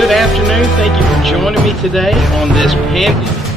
good afternoon. Thank you for joining me today on this pandemic.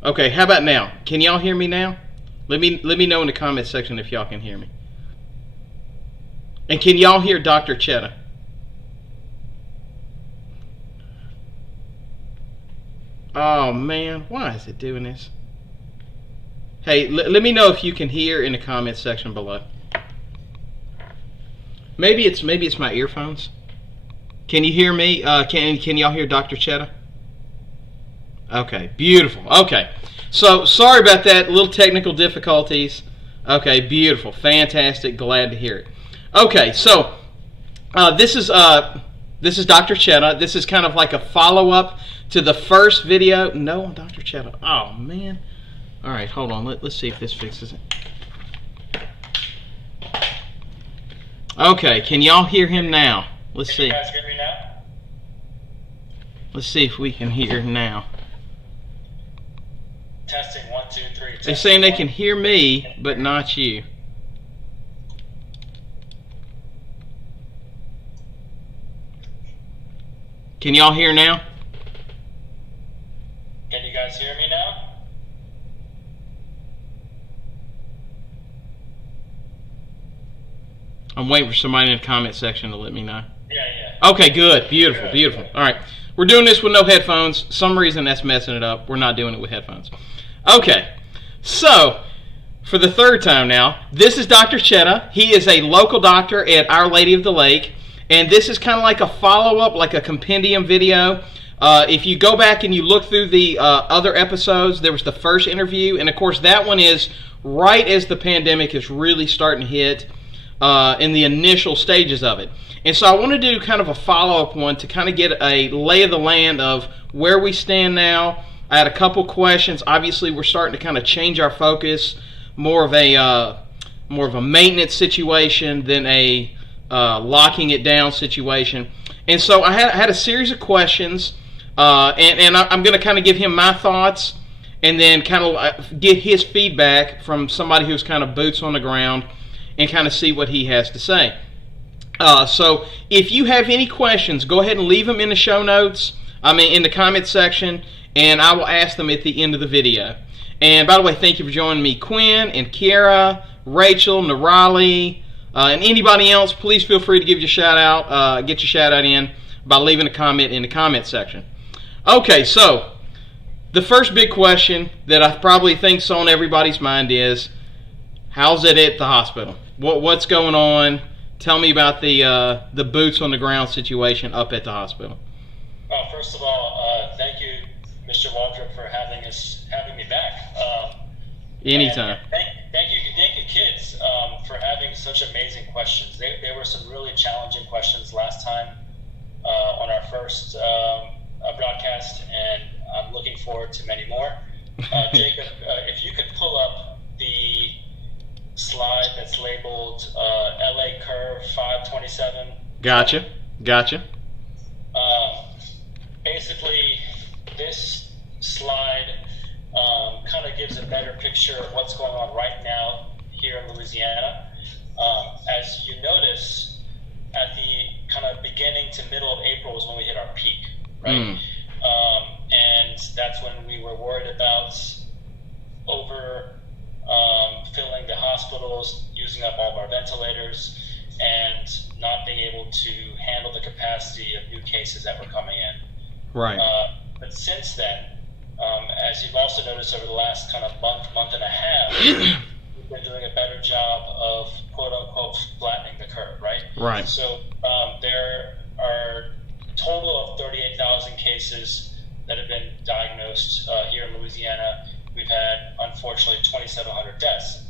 Okay, how about now? Can y'all hear me now? Let me know in the comment section if y'all can hear me. And can y'all hear Dr. Chheda? Oh man, why is it doing this? Hey, let me know if you can hear in the comment section below. Maybe it's my earphones. Can you hear me? Can y'all hear Dr. Chheda? Okay, beautiful. Okay, so sorry about that, little technical difficulties. Okay, beautiful, fantastic, glad to hear it. Okay, so this is Dr. Chheda. This is kind of like a follow-up to the first video. No, Dr. Chheda. Oh man. All right, hold on. Let's see if this fixes it. Okay, can y'all hear him now? Let's see. Can you guys hear me now? Let's see if we can hear now. Testing 1, 2, 3. They're saying they can hear me, but not you. Can y'all hear now? Can you guys hear me now? I'm waiting for somebody in the comment section to let me know. Yeah. Okay, good. Beautiful, Good. beautiful. All right. We're doing this with no headphones. Some reason that's messing it up. We're not doing it with headphones. Okay. So, for the third time now, this is Dr. Chheda. He is a local doctor at Our Lady of the Lake. And this is kind of like a follow-up, like a compendium video. If you go back and you look through the other episodes, there was the first interview. And, of course, that one is right as the pandemic is really starting to hit in the initial stages of it. And so I want to do kind of a follow-up one to kind of get a lay of the land of where we stand now. I had a couple questions. Obviously, we're starting to kind of change our focus, more of a maintenance situation than a locking it down situation. And so I had a series of questions, and I'm going to kind of give him my thoughts and then kind of get his feedback from somebody who's kind of boots on the ground and kind of see what he has to say. So if you have any questions, go ahead and leave them in the show notes, in the comment section, and I will ask them at the end of the video. And by the way, thank you for joining me, Quinn and Kiara, Rachel, Nirali, and anybody else. Please feel free to give your shout out, get your shout out in by leaving a comment in the comment section. Okay, so the first big question that I probably think's on everybody's mind is, how's it at the hospital? What's going on? Tell me about the boots on the ground situation up at the hospital. Well, first of all, thank you, Mr. Waldrop, for having me back. Anytime. Thank you, kids, for having such amazing questions. There were some really challenging questions last time on our first broadcast, and I'm looking forward to many more. Jacob, if you could pull up the slide that's labeled LA Curve 527. Gotcha. Gotcha. Basically, this slide kind of gives a better picture of what's going on right now here in Louisiana. As you notice, at the kind of beginning to middle of April was when we hit our peak, right? And that's when we were worried about filling the hospitals, using up all of our ventilators, and not being able to handle the capacity of new cases that were coming in. Right. But since then, as you've also noticed over the last kind of month and a half, we've been doing a better job of quote unquote flattening the curve, right? Right. So there are a total of 38,000 cases that have been diagnosed here in Louisiana. We've had, unfortunately, 2,700 deaths.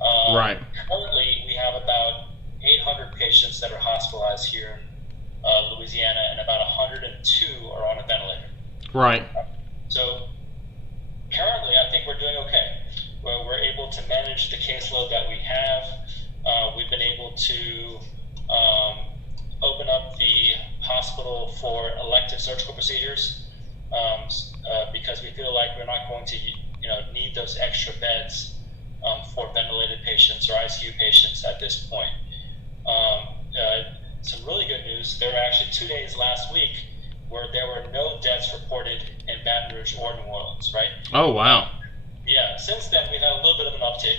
Right. Currently, we have about 800 patients that are hospitalized here in Louisiana, and about 102 are on a ventilator. Right. So currently, I think we're doing okay. We're able to manage the caseload that we have. We've been able to open up the hospital for elective surgical procedures because we feel like we're not going to need those extra beds for ventilated patients or ICU patients at this point. Some really good news. There were actually 2 days last week where there were no deaths reported in Baton Rouge or New Orleans, right? Oh, wow. Yeah, since then we've had a little bit of an uptick,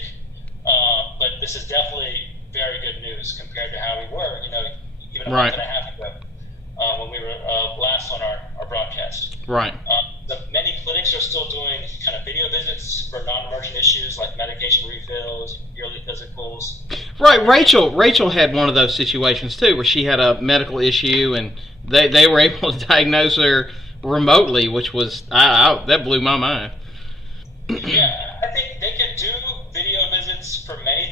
but this is definitely very good news compared to how we were, even a month and a half ago when we were last on our broadcast. Right. Many clinics are still doing kind of video visits for non-emergent issues like medication refills, yearly physicals. Right. Rachel had one of those situations too, where she had a medical issue, and they were able to diagnose her remotely, which was that blew my mind. Yeah, I think they can do video visits for many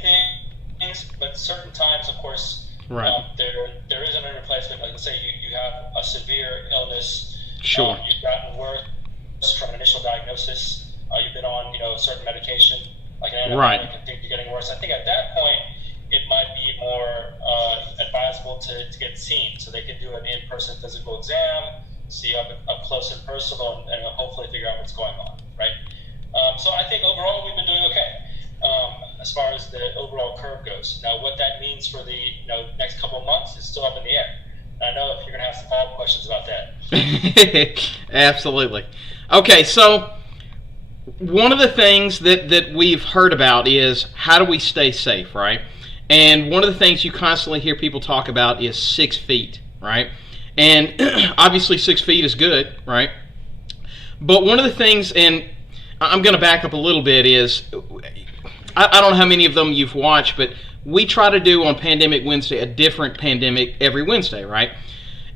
things, but certain times, of course, right. There isn't a replacement. Like, let's say you have a severe illness. Sure. You've gotten worse from initial diagnosis. You've been on, a certain medication, like an antibiotic, right. and things are getting worse. I think at that point, it might be more advisable to get seen, so they can do an in-person physical exam, see up close and personal, and hopefully figure out what's going on, right? So I think overall we've been doing okay as far as the overall curve goes. Now, what that means for the next couple of months is still up in the air. And I know if you're going to have some follow-up questions about that. Absolutely. Okay, so one of the things that we've heard about is how do we stay safe, right? And one of the things you constantly hear people talk about is 6 feet, right? And obviously 6 feet is good, right? But one of the things, and I'm going to back up a little bit, is I don't know how many of them you've watched, but we try to do on Pandemic Wednesday a different pandemic every Wednesday, right?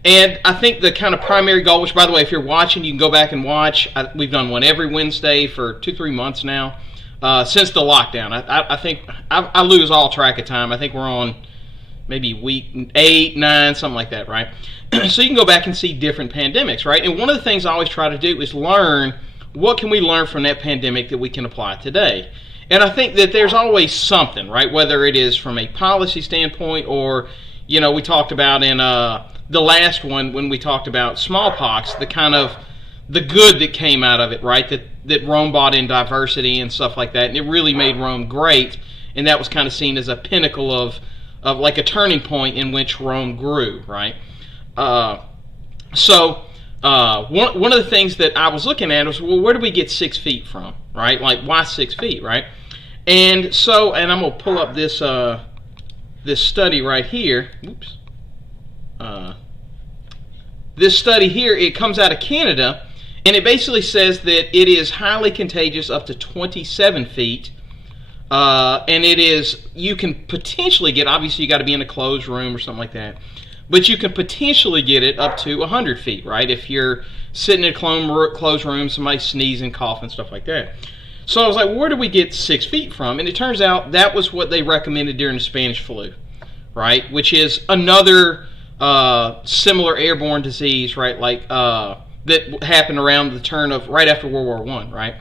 And I think the kind of primary goal, which by the way, if you're watching, you can go back and watch. We've done one every Wednesday for 2-3 months now since the lockdown. I think I lose all track of time. I think we're on maybe week 8, 9, something like that, right? So you can go back and see different pandemics, right? And one of the things I always try to do is learn what can we learn from that pandemic that we can apply today. And I think that there's always something, right? Whether it is from a policy standpoint or, we talked about in the last one when we talked about smallpox, the kind of the good that came out of it, right? That Rome brought in diversity and stuff like that, and it really made Rome great. And that was kind of seen as a pinnacle of like a turning point in which Rome grew, right? So one of the things that I was looking at was, well, where do we get 6 feet from, right? Like, why 6 feet, right? And so, and I'm going to pull up this this study right here. Oops. This study here, it comes out of Canada, and it basically says that it is highly contagious up to 27 feet. And it is, you can potentially get, obviously you got to be in a closed room or something like that, but you can potentially get it up to 100 feet, right? If you're sitting in a closed room, somebody sneezing, coughing, stuff like that. So I was like, where do we get 6 feet from? And it turns out that was what they recommended during the Spanish flu, right? Which is another similar airborne disease, right? Like that happened around the turn of right after World War I, right?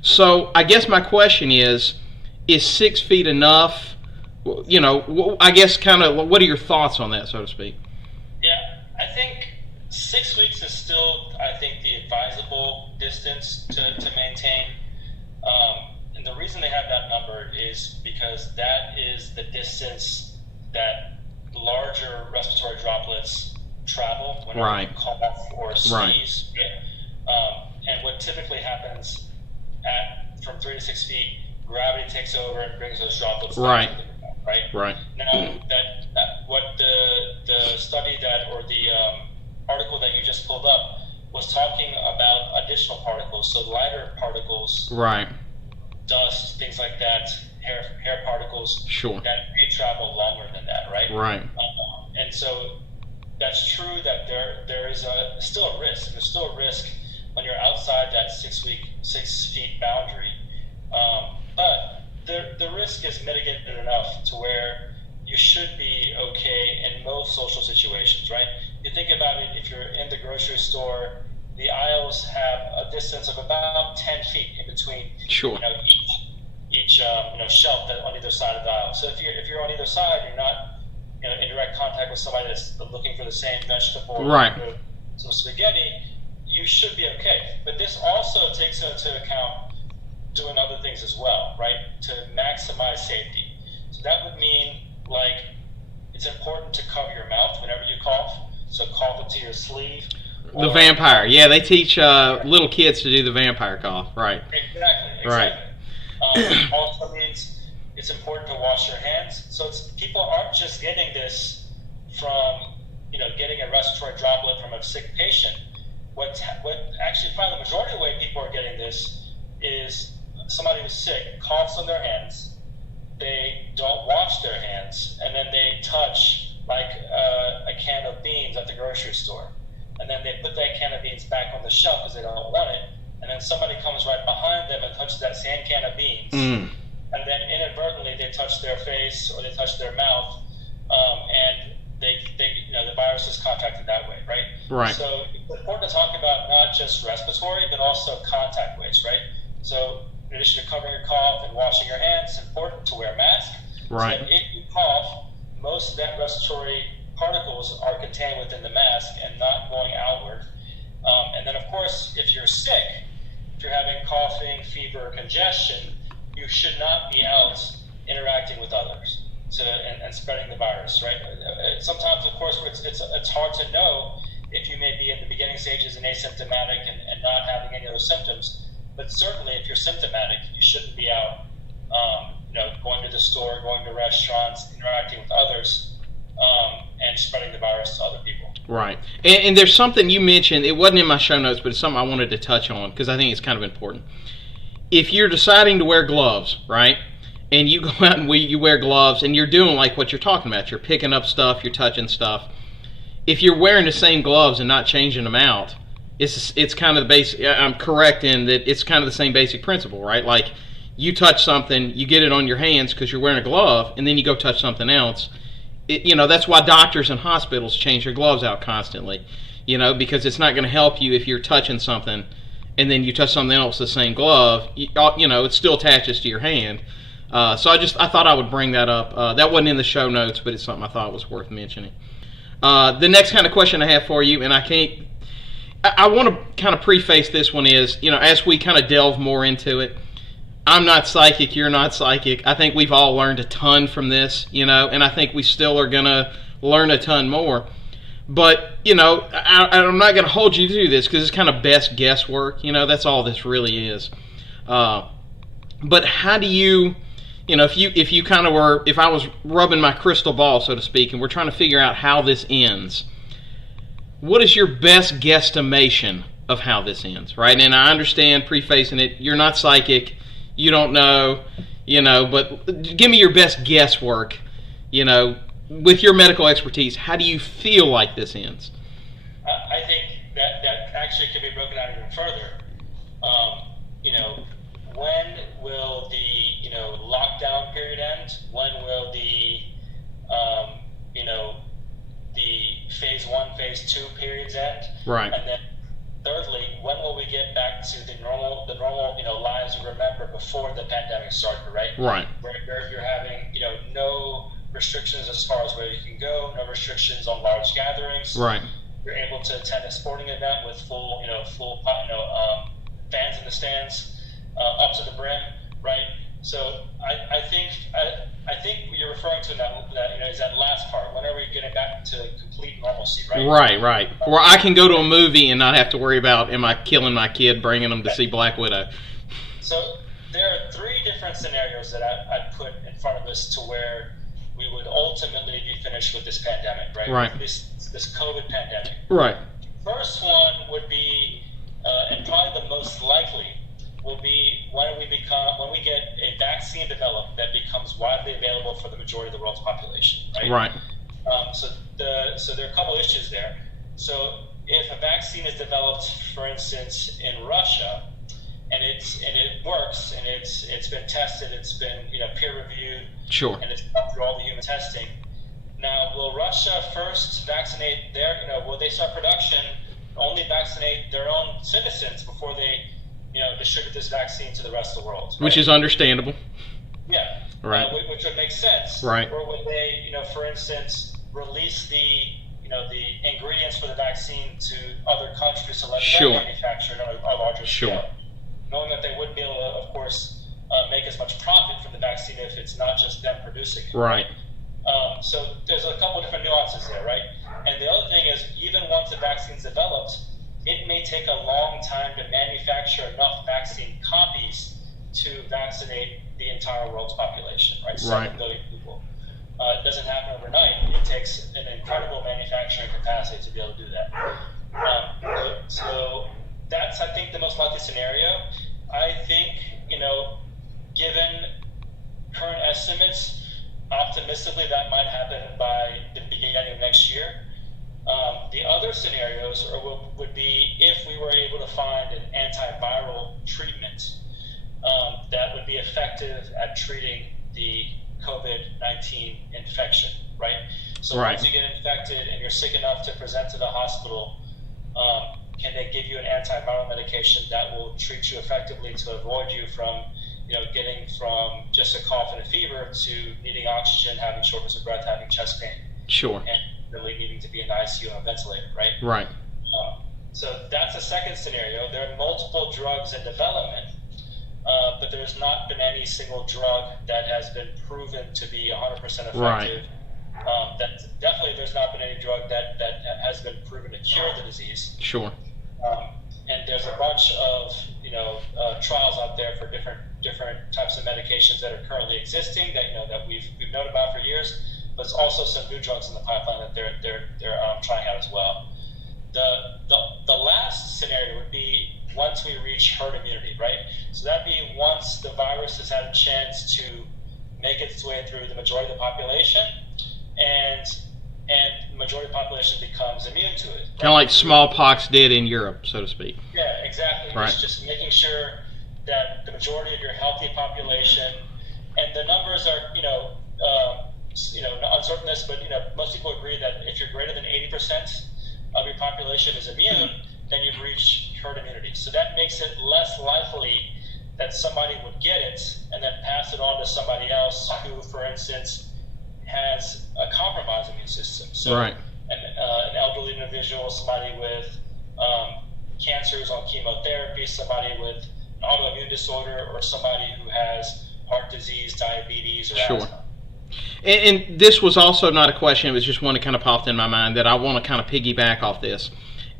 So I guess my question is 6 feet enough? I guess kind of what are your thoughts on that, so to speak? Yeah, 6 weeks is still, I think, the advisable distance to maintain. And the reason they have that number is because that is the distance that larger respiratory droplets travel when right. they cough or sneeze. Right. And what typically happens from 3 to 6 feet, gravity takes over and brings those droplets right. back to the ground, right? Right. Now, what the study or the article that you just pulled up was talking about additional particles, so lighter particles, right? Dust, things like that, hair particles, sure, that may travel longer than that, right? Right. And so that's true that there is still a risk. There's still a risk when you're outside that 6 feet boundary, but the risk is mitigated enough to where you should be okay in most social situations, right? You think about it, if you're in the grocery store, the aisles have a distance of about 10 feet in between, sure, each shelf that on either side of the aisle. So if you're on either side, you're not in direct contact with somebody that's looking for the same vegetable, right, or some spaghetti, you should be okay. But this also takes into account doing other things as well, right, to maximize safety. So that would mean, like, it's important to cover your mouth whenever you cough. So cough into your sleeve. The vampire. Yeah, they teach little kids to do the vampire cough. Right. Exactly. Right. Also means it's important to wash your hands. So people aren't just getting this from, getting a respiratory droplet from a sick patient. What actually, probably the majority of the way people are getting this is somebody who's sick coughs on their hands, they don't wash their hands, and then they touch like a can of beans at the grocery store. And then they put that can of beans back on the shelf because they don't want it. And then somebody comes right behind them and touches that same can of beans. And then inadvertently they touch their face or they touch their mouth, and they the virus is contacted that way, right? Right. So it's important to talk about not just respiratory, but also contact ways, right? So in addition to covering your cough and washing your hands, it's important to wear a mask. Right. So that if you cough, most of that respiratory particles are contained within the mask and not going outward. And then, of course, if you're sick, if you're having coughing, fever, congestion, you should not be out interacting with others and spreading the virus, right? Sometimes, of course, it's hard to know if you may be in the beginning stages and asymptomatic and not having any of those symptoms. But certainly, if you're symptomatic, you shouldn't be out, going to the store, going to restaurants, interacting with others, and spreading the virus to other people. Right. And there's something you mentioned, it wasn't in my show notes, but it's something I wanted to touch on because I think it's kind of important. If you're deciding to wear gloves, right, and you go out and you wear gloves and you're doing like what you're talking about, you're picking up stuff, you're touching stuff, if you're wearing the same gloves and not changing them out, it's kind of the basic, I'm correct in that it's kind of the same basic principle, right? Like you touch something, you get it on your hands because you're wearing a glove, and then you go touch something else. That's why doctors and hospitals change their gloves out constantly, because it's not going to help you if you're touching something and then you touch something else, the same glove, it still attaches to your hand. So I thought I would bring that up. That wasn't in the show notes, but it's something I thought was worth mentioning. The next kind of question I have for you, and I want to kind of preface this one is, as we kind of delve more into it, I'm not psychic, you're not psychic. I think we've all learned a ton from this, and I think we still are going to learn a ton more. But, I'm not going to hold you to do this because it's kind of best guesswork. That's all this really is. But how do you, if I was rubbing my crystal ball, so to speak, and we're trying to figure out how this ends, what is your best guesstimation of how this ends, right? And I understand, prefacing it, you're not psychic, you don't know, but give me your best guesswork, with your medical expertise. How do you feel like this ends? I think that actually could be broken out even further. When will the lockdown period end? When will the phase 1, phase 2 periods end? Right. And then thirdly, when will we get back to the normal lives we remember before the pandemic started, right? Right. Where you're having, no restrictions as far as where you can go, no restrictions on large gatherings. Right. you're able to attend a sporting event with full fans in the stands up to the brim, right? So I think you're referring to that is that last part. When are we getting back to complete normalcy, right? Right. Where I can go to a movie and not have to worry about, am I killing my kid bringing them to see Black Widow? So there are three different scenarios that I'd put in front of us to where we would ultimately be finished with this pandemic, right? Right. This COVID pandemic. Right. First one would be, and probably the most likely, will be when we get a vaccine developed that becomes widely available for the majority of the world's population, right? Right. So there are a couple issues there. So if a vaccine is developed, for instance, in Russia, and it works, and it's been tested, it's been peer reviewed, sure, and it's gone through all the human testing. Now, will Russia first vaccinate will they start production, only vaccinate their own citizens before they distribute this vaccine to the rest of the world? Right? Which is understandable. Yeah. Right. Which would make sense. Right. Or would they, for instance, release the ingredients for the vaccine to other countries to let them manufacture it on a larger scale? Knowing that they wouldn't be able to, of course, make as much profit from the vaccine if it's not just them producing it. Right. So there's a couple different nuances there, right? And the other thing is, even once the vaccine's developed, it may take a long time to manufacture enough vaccine copies to vaccinate the entire world's population, right? 7 billion people. It doesn't happen overnight. It takes an incredible manufacturing capacity to be able to do that. So that's, I think, the most likely scenario. I think, given current estimates, optimistically that might happen by the beginning of next year. The other scenarios would be if we were able to find an antiviral treatment that would be effective at treating the COVID-19 infection, right? So once you get infected and you're sick enough to present to the hospital, can they give you an antiviral medication that will treat you effectively to avoid you from, getting from just a cough and a fever to needing oxygen, having shortness of breath, having chest pain. Sure. And really needing to be in the ICU on a ventilator, right? Right. So that's a second scenario. There are multiple drugs in development, but there's not been any single drug that has been proven to be 100% effective. Right. Definitely there's not been any drug that has been proven to cure the disease. Sure. And there's a bunch of trials out there for different types of medications that are currently existing that we've known about for years. But there's also some new drugs in the pipeline that they're trying out as well. The last scenario would be once we reach herd immunity, right? So that'd be once the virus has had a chance to make its way through the majority of the population, and the majority of the population becomes immune to it. Right? Kind of like smallpox did in Europe, so to speak. Yeah, exactly. Right. It's just making sure that the majority of your healthy population, and the numbers are, uncertain this, but most people agree that if you're greater than 80% of your population is immune, then you've reached herd immunity. So that makes it less likely that somebody would get it and then pass it on to somebody else who, for instance, has a compromised immune system. So right. An elderly individual, somebody with cancers on chemotherapy, somebody with an autoimmune disorder, or somebody who has heart disease, diabetes, or asthma. And this was also not a question, it was just one that kind of popped in my mind that I want to kind of piggyback off this.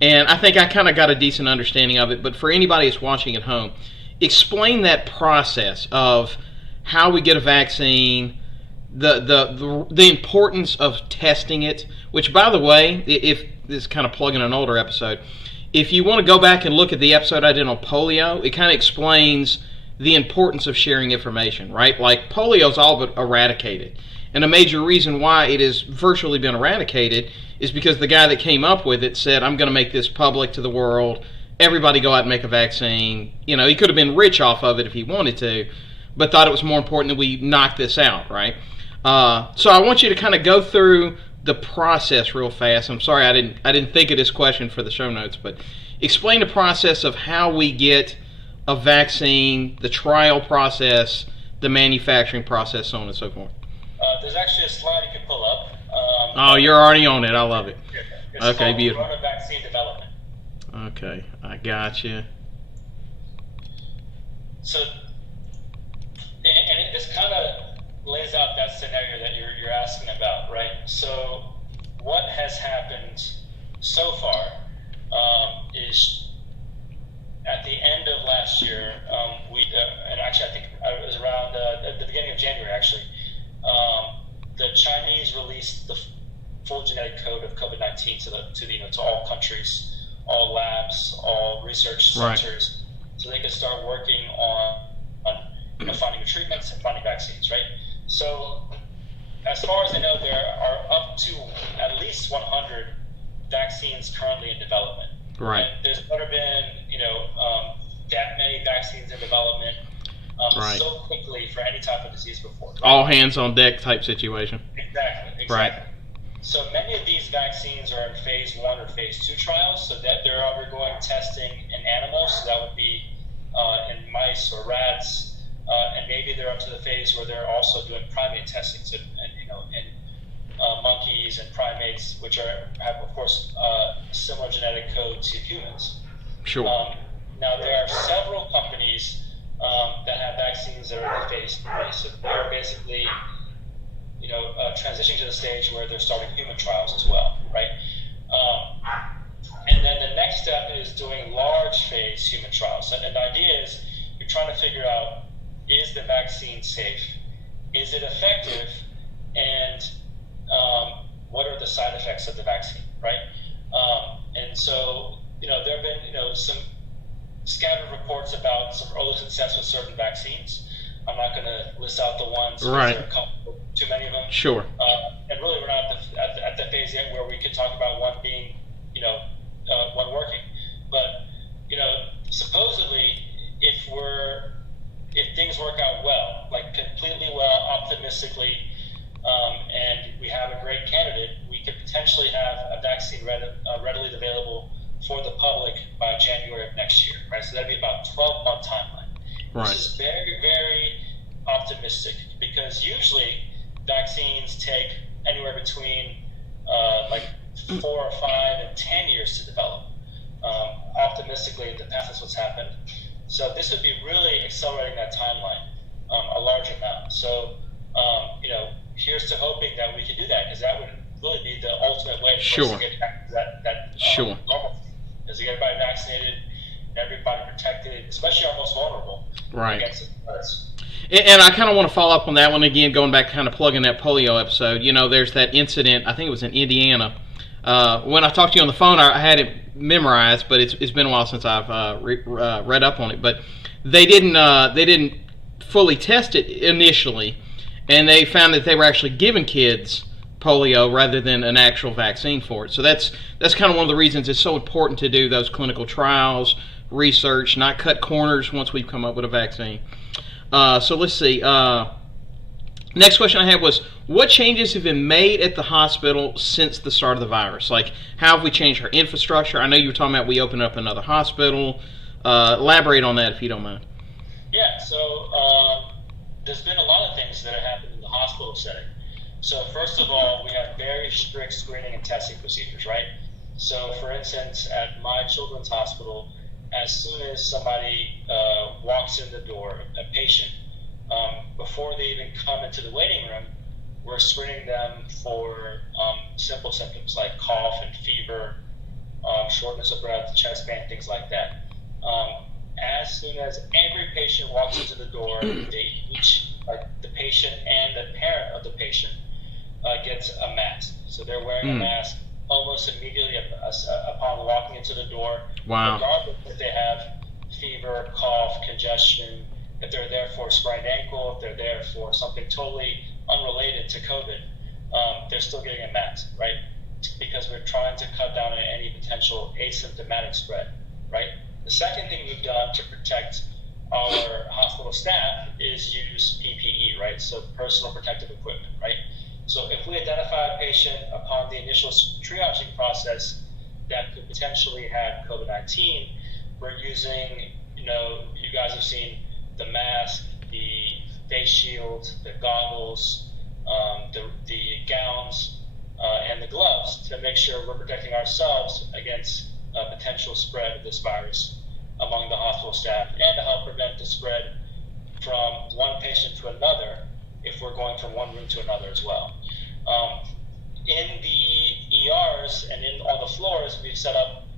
And I think I kind of got a decent understanding of it, but for anybody that's watching at home, explain that process of how we get a vaccine, the importance of testing it, which, by the way, if this is kind of plugging an older episode, if you want to go back and look at the episode I did on polio, it kind of explains the importance of sharing information, right? Like, polio's all but eradicated. And a major reason why it has virtually been eradicated is because the guy that came up with it said, I'm going to make this public to the world. Everybody go out and make a vaccine. He could have been rich off of it if he wanted to, but thought it was more important that we knock this out, right? So I want you to kind of go through the process real fast. I'm sorry I didn't think of this question for the show notes, but explain the process of how we get a vaccine, the trial process, the manufacturing process, so on and so forth. There's actually a slide you can pull up. Oh, you're already on it. I love it. It's Okay, called beautiful. Corona Vaccine Development. Okay, I gotcha. So, and this kind of lays out that scenario that you're asking about, right? So, what has happened so far is at the end of last year, and actually I think it was around at the beginning of January, actually, the Chinese released the full genetic code of COVID-19 to all countries, all labs, all research centers, so they could start working on finding treatments and finding vaccines, right? So, as far as I know, there are up to at least 100 vaccines currently in development. Right. And there's never been, that many vaccines in development so quickly for any type of disease before. Right? All hands on deck type situation. Exactly. Right. So many of these vaccines are in phase 1 or phase 2 trials, so that they're undergoing testing in animals. So that would be in mice or rats, and maybe they're up to the phase where they're also doing primate testing. So, in monkeys and primates, which have of course a similar genetic code to humans. Sure. Now there are several companies that have vaccines that are in phase 3, so they're basically transitioning to the stage where they're starting human trials as well, right? And then the next step is doing large phase human trials. And the idea is you're trying to figure out, is the vaccine safe? Is it effective? And what are the side effects of the vaccine, right? And so, there have been, some scattered reports about some early success with certain vaccines. I'm not going to list out the ones. Right. There are too many of them. Sure. And really, we're not at the phase yet where we could talk about one being, one working. But, supposedly, if things work out well, like completely well, optimistically, and we have a great candidate, we could potentially have a vaccine readily available for the public by January of next year, right? So that'd be about a 12-month timeline. Right. This is very, very optimistic because usually vaccines take anywhere between 4 or 5 and 10 years to develop. Optimistically, in the past, that's what's happened. So this would be really accelerating that timeline a large amount. So, here's to hoping that we can do that, because that would really be the ultimate way for us to get back to that normal, is to get everybody vaccinated, everybody protected, especially our most vulnerable against this virus. And I kind of want to follow up on that one again, going back, kind of plugging that polio episode. There's that incident, I think it was in Indiana. When I talked to you on the phone, I had it memorized, but it's been a while since I've read up on it. But they didn't fully test it initially, and they found that they were actually giving kids polio rather than an actual vaccine for it. So that's kind of one of the reasons it's so important to do those clinical trials, research, not cut corners once we've come up with a vaccine. So let's see. Next question I had was, what changes have been made at the hospital since the start of the virus? Like, how have we changed our infrastructure? I know you were talking about we opened up another hospital. Elaborate on that if you don't mind. Yeah, so there's been a lot of things that have happened in the hospital setting. So first of all, we have very strict screening and testing procedures, right? So for instance, at my children's hospital, as soon as somebody walks in the door, a patient, before they even come into the waiting room, we're screening them for simple symptoms like cough and fever, shortness of breath, chest pain, things like that. As soon as every patient walks into the door, they each, the patient and the parent of the patient, gets a mask. So they're wearing a mask almost immediately upon walking into the door. Wow. Regardless if they have fever, cough, congestion, if they're there for a sprained ankle, if they're there for something totally unrelated to COVID, they're still getting a mask, right? Because we're trying to cut down on any potential asymptomatic spread, right? The second thing we've done to protect our hospital staff is use PPE, right? So personal protective equipment, right? So if we identify a patient upon the initial triaging process that could potentially have COVID-19, we're using, you guys have seen the mask, the face shield, the goggles, the gowns, and the gloves to make sure we're protecting ourselves against potential spread of this virus among the hospital staff, and to help prevent the spread from one patient to another if we're going from one room to another as well. In the ERs and on the floors, we've set up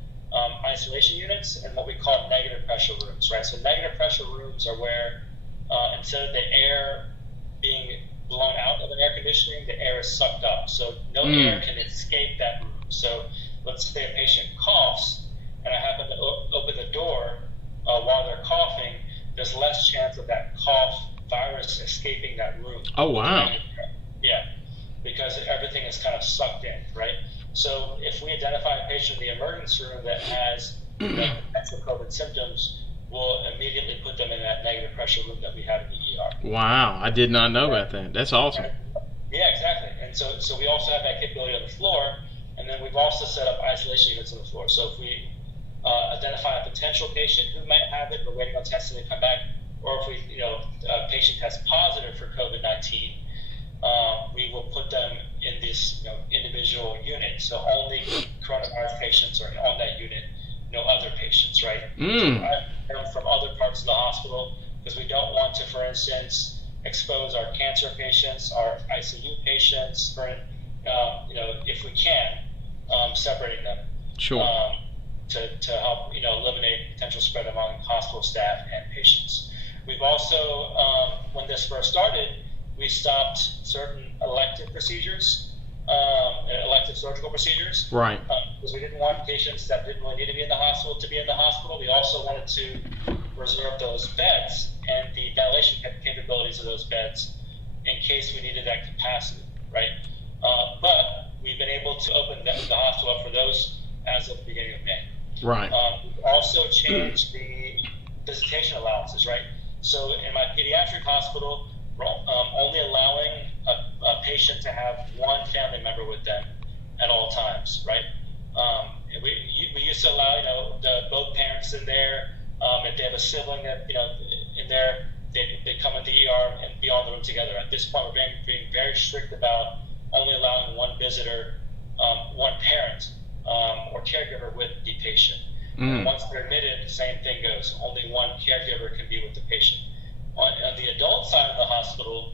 isolation units and what we call negative pressure rooms, right? So negative pressure rooms are where instead of the air being blown out of an air conditioning, the air is sucked up. So no air can escape that room. So let's say a patient coughs and I happen to open the door while they're coughing, there's less chance of that cough virus escaping that room. Oh, wow. Yeah, because everything is kind of sucked in, right? So if we identify a patient in the emergency room that has potential COVID symptoms, we'll immediately put them in that negative pressure room that we have in the ER. Wow, I did not know about that. That's awesome. Yeah, exactly. And so we also have that capability on the floor, and then we've also set up isolation units on the floor. So if we identify a potential patient who might have it, we're waiting on testing to come back, or if a patient tests positive for COVID-19, we will put them in this individual unit. So only coronavirus patients are on that unit, no other patients, right? So from other parts of the hospital, because we don't want to, for instance, expose our cancer patients, our ICU patients, if we can, separating them. Sure. To help eliminate potential spread among hospital staff and patients. We've also, when this first started, we stopped certain elective procedures, elective surgical procedures. Right. Because we didn't want patients that didn't really need to be in the hospital to be in the hospital. We also wanted to reserve those beds and the ventilation capabilities of those beds in case we needed that capacity, right? But we've been able to open the hospital up for those as of the beginning of May. Right. We've also changed the visitation allowances, right? So in my pediatric hospital, we're only allowing a patient to have one family member with them at all times, right? We used to allow, both parents in there. If they have a sibling that, in there, they come in the ER and be all in the room together. At this point, we're being very strict about only allowing one visitor, one parent, or caregiver with the patient. And once they're admitted, the same thing goes. Only one caregiver can be with the patient. On the adult side of the hospital,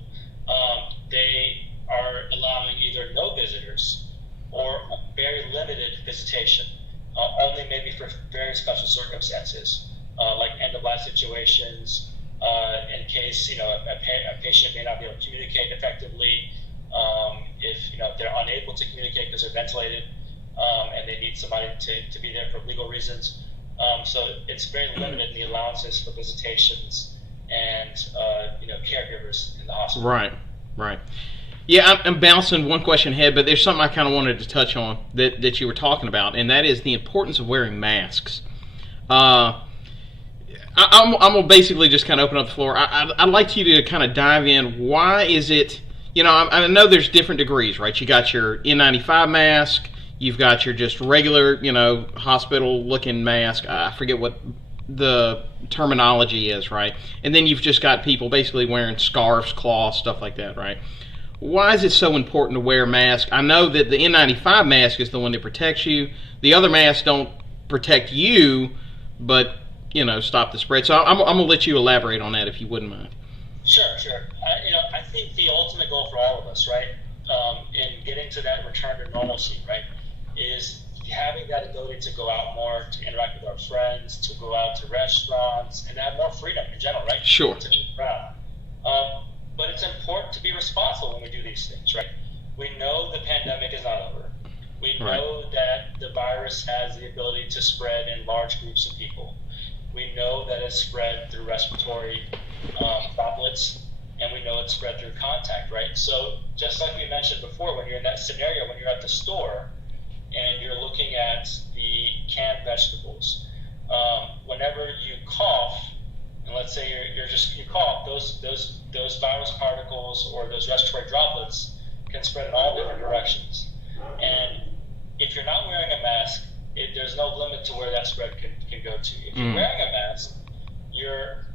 they are allowing either no visitors or very limited visitation, only maybe for very special circumstances, like end-of-life situations, in case a patient may not be able to communicate effectively, if they're unable to communicate because they're ventilated, and they need somebody to be there for legal reasons. So it's very limited in the allowances for visitations and caregivers in the hospital. Right. Yeah, I'm bouncing one question ahead, but there's something I kind of wanted to touch on that you were talking about, and that is the importance of wearing masks. I'm going to basically just kind of open up the floor. I'd like you to kind of dive in. Why is it, I know there's different degrees, right? You got your N95 mask, you've got your just regular, hospital-looking mask. I forget what the terminology is, right? And then you've just got people basically wearing scarves, cloths, stuff like that, right? Why is it so important to wear a mask? I know that the N95 mask is the one that protects you. The other masks don't protect you, but, stop the spread. So I'm going to let you elaborate on that if you wouldn't mind. Sure. I think the ultimate goal for all of us, right, in getting to that return to normalcy, right, is having that ability to go out more, to interact with our friends, to go out to restaurants, and have more freedom in general, right? Sure. To be proud. But it's important to be responsible when we do these things, right? We know the pandemic is not over. We know that the virus has the ability to spread in large groups of people. We know that it's spread through respiratory droplets, and we know it's spread through contact, right? So just like we mentioned before, when you're in that scenario, when you're at the store and you're looking at the canned vegetables, whenever you cough, and let's say you cough, those virus particles or those respiratory droplets can spread in all different directions. And if you're not wearing a mask, there's no limit to where that spread can go to. If you're wearing a mask, you're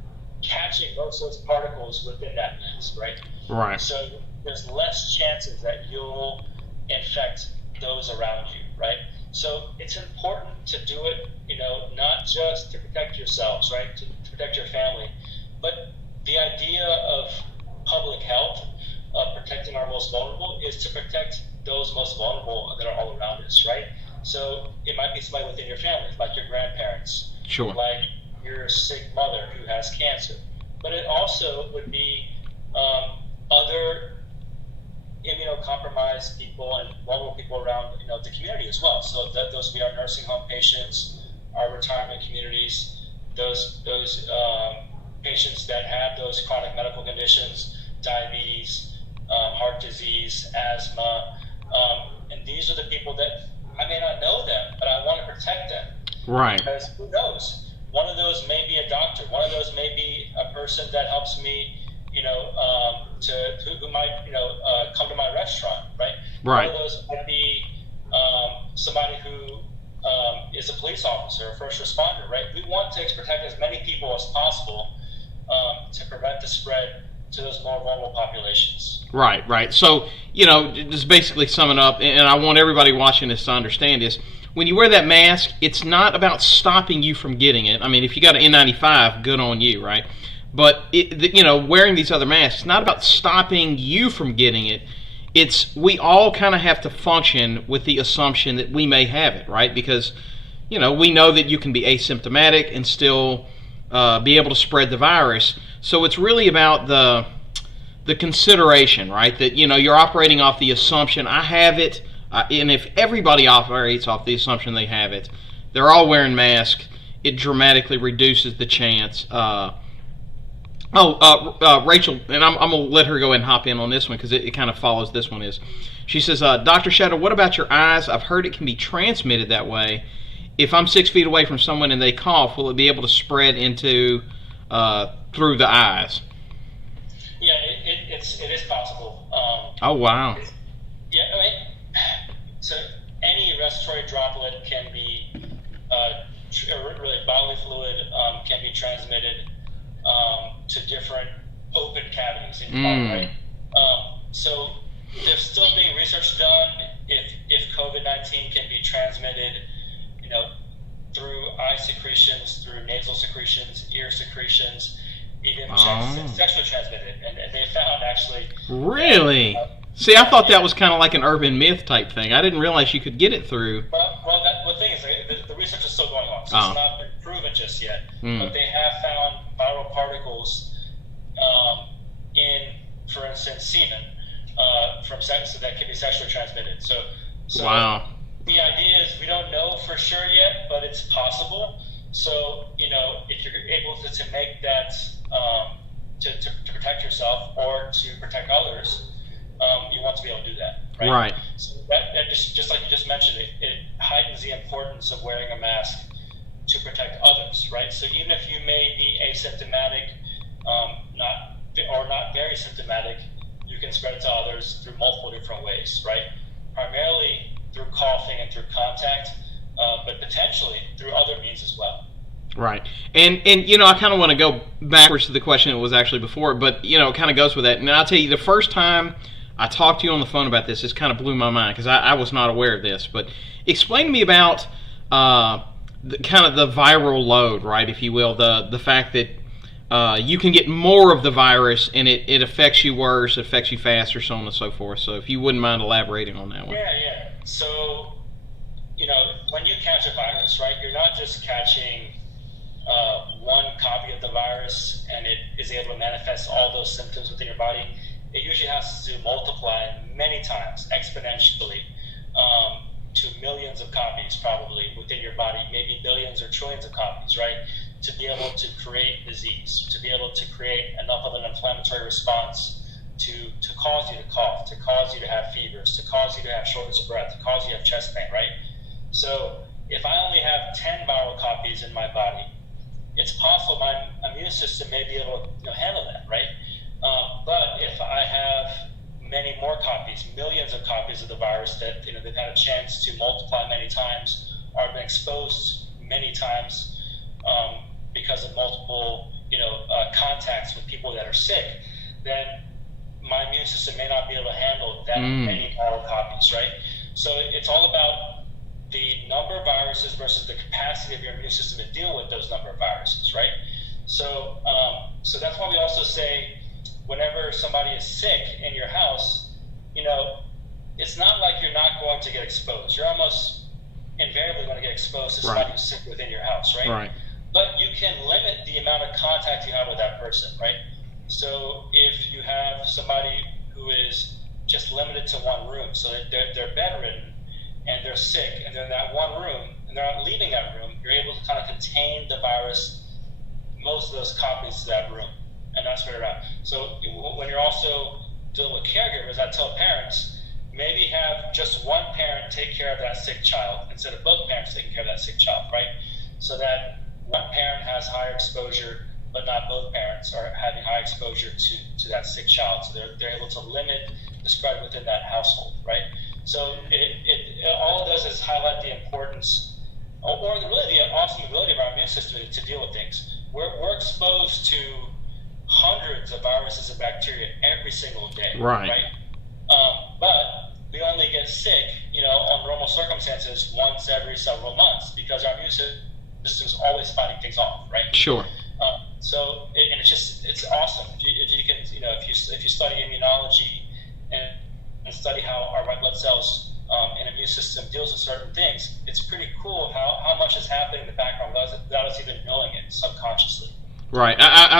catching most of those particles within that mask, right? Right. So there's less chances that you'll infect those around you, right? So it's important to do it, not just to protect yourselves, right, to protect your family, but the idea of public health, protecting our most vulnerable, is to protect those most vulnerable that are all around us, right? So it might be somebody within your family, like your grandparents, Sure. like your sick mother who has cancer. But it also would be other immunocompromised people and vulnerable people around the community as well. So those would be our nursing home patients, our retirement communities, those patients that have those chronic medical conditions, diabetes, heart disease, asthma, and these are the people that I may not know them, but I want to protect them. Right. Because who knows? One of those may be a doctor. One of those may be a person that helps me, who might, come to my restaurant, right? Right. One of those might be somebody who is a police officer, a first responder, right? We want to protect as many people as possible to prevent the spread to those more vulnerable populations. Right. So, just basically summing up, and I want everybody watching this to understand this, when you wear that mask, it's not about stopping you from getting it. I mean, if you got an N95, good on you, right? But, wearing these other masks, it's not about stopping you from getting it. It's we all kind of have to function with the assumption that we may have it, right? Because, we know that you can be asymptomatic and still be able to spread the virus. So it's really about the consideration, right? That, you're operating off the assumption, I have it. And if everybody operates off the assumption they have it, they're all wearing masks, it dramatically reduces the chance. Rachel, and I'm going to let her go ahead and hop in on this one because it kind of follows this one is. She says, Dr. Chheda, what about your eyes? I've heard it can be transmitted that way. If I'm 6 feet away from someone and they cough, will it be able to spread into through the eyes? Yeah, it is possible. Oh, wow. So any respiratory droplet can be, really bodily fluid can be transmitted to different open cavities in your body, right? So there's still being research done if COVID-19 can be transmitted, through eye secretions, through nasal secretions, ear secretions, even sexually transmitted. And they found actually... Really? See, I thought that was kind of like an urban myth type thing. I didn't realize you could get it through... Well, the thing is, the research is still going on, so it's not been proven just yet. But they have found viral particles in, for instance, semen from sex, so that can be sexually transmitted. So wow. The idea is we don't know for sure yet, but it's possible. So, if you're able to make that to protect yourself or to protect others, you want to be able to do that, right? Right. So that just like you just mentioned, it heightens the importance of wearing a mask to protect others, right? So even if you may be asymptomatic, not very symptomatic, you can spread it to others through multiple different ways, right? Primarily through coughing and through contact, but potentially through other means as well. Right. And I kind of want to go backwards to the question that was actually before, but, it kind of goes with that. And I'll tell you, the first time I talked to you on the phone about this kind of blew my mind because I was not aware of this. But explain to me about kind of the viral load, right, if you will, the fact that you can get more of the virus and it affects you worse, it affects you faster, so on and so forth. So if you wouldn't mind elaborating on that one. Yeah. So, when you catch a virus, right, you're not just catching one copy of the virus and it is able to manifest all those symptoms within your body. It usually has to multiply many times, exponentially, to millions of copies probably within your body, maybe billions or trillions of copies, right, to be able to create disease, to be able to create enough of an inflammatory response to cause you to cough, to cause you to have fevers, to cause you to have shortness of breath, to cause you to have chest pain, right? So if I only have 10 viral copies in my body, it's possible my immune system may be able to handle that, right? But if I have many more copies, millions of copies of the virus that they've had a chance to multiply many times, or been exposed many times because of multiple contacts with people that are sick, then my immune system may not be able to handle that many viral copies, right? So it's all about the number of viruses versus the capacity of your immune system to deal with those number of viruses, right? So, so that's why we also say whenever somebody is sick in your house, you know, it's not like you're not going to get exposed. You're almost invariably going to get exposed to somebody who's sick within your house, right? Right. But you can limit the amount of contact you have with that person, right? So if you have somebody who is just limited to one room, so that they're bedridden and they're sick and they're in that one room and they're not leaving that room, you're able to kind of contain the virus, most of those copies to that room, and that's where they're at. So when you're also dealing with caregivers, I tell parents, maybe have just one parent take care of that sick child instead of both parents taking care of that sick child, right? So that one parent has higher exposure, but not both parents are having high exposure to that sick child. So they're able to limit the spread within that household, right? So it all it does is highlight the importance, or really the awesome ability of our immune system to deal with things. We're exposed to hundreds of viruses and bacteria every single day, right? But we only get sick, you know, on normal circumstances once every several months because our immune system is always fighting things off, right? Sure. So it's awesome if you can, you know, if you study immunology and study how our white blood cells and immune system deals with certain things, it's pretty cool how much is happening in the background without us even knowing it subconsciously. Right.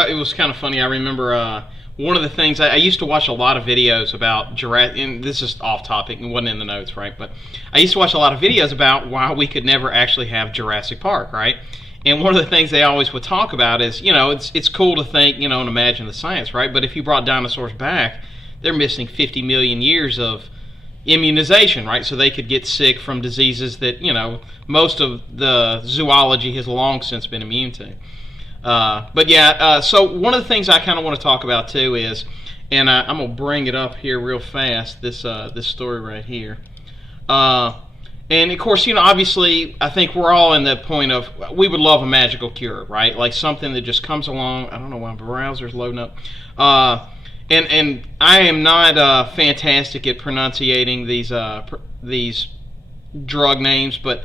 It was kind of funny. I remember one of the things, I used to watch a lot of videos about Jurassic, and this is off topic and wasn't in the notes, right? But I used to watch a lot of videos about why we could never actually have Jurassic Park, right? And one of the things they always would talk about is, you know, it's cool to think, you know, and imagine the science, right? But if you brought dinosaurs back, they're missing 50 million years of immunization, right? So they could get sick from diseases that, you know, most of the zoology has long since been immune to. But yeah, so one of the things I kind of want to talk about too is, and I'm gonna bring it up here real fast. This story right here, and of course, you know, obviously, I think we're all in the point of we would love a magical cure, right? Like something that just comes along. I don't know why my browser's loading up. And I am not fantastic at pronunciating these drug names, but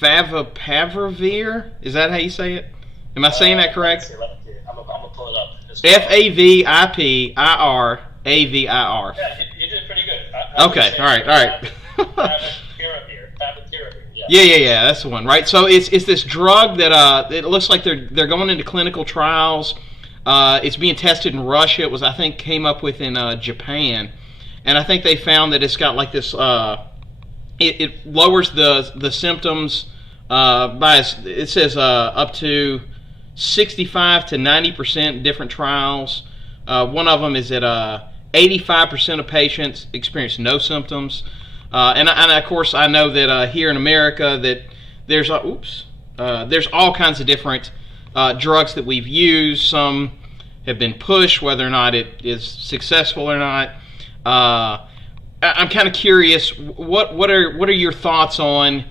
Favipiravir, is that how you say it? Am I saying that correct? I'm gonna pull it up. Favipiravirr. Yeah, you did pretty good. Okay, all right. Favipiravir. Yeah. That's the one, right? So it's this drug that it looks like they're going into clinical trials. It's being tested in Russia. It was, I think, came up with in Japan, and I think they found that it's got like this. It lowers the symptoms by, it says, up to 65 to 90% different trials. One of them is that 85% of patients experience no symptoms. And of course, I know that here in America that there's all kinds of different drugs that we've used. Some have been pushed, whether or not it is successful or not. I'm kind of curious. What are your thoughts on,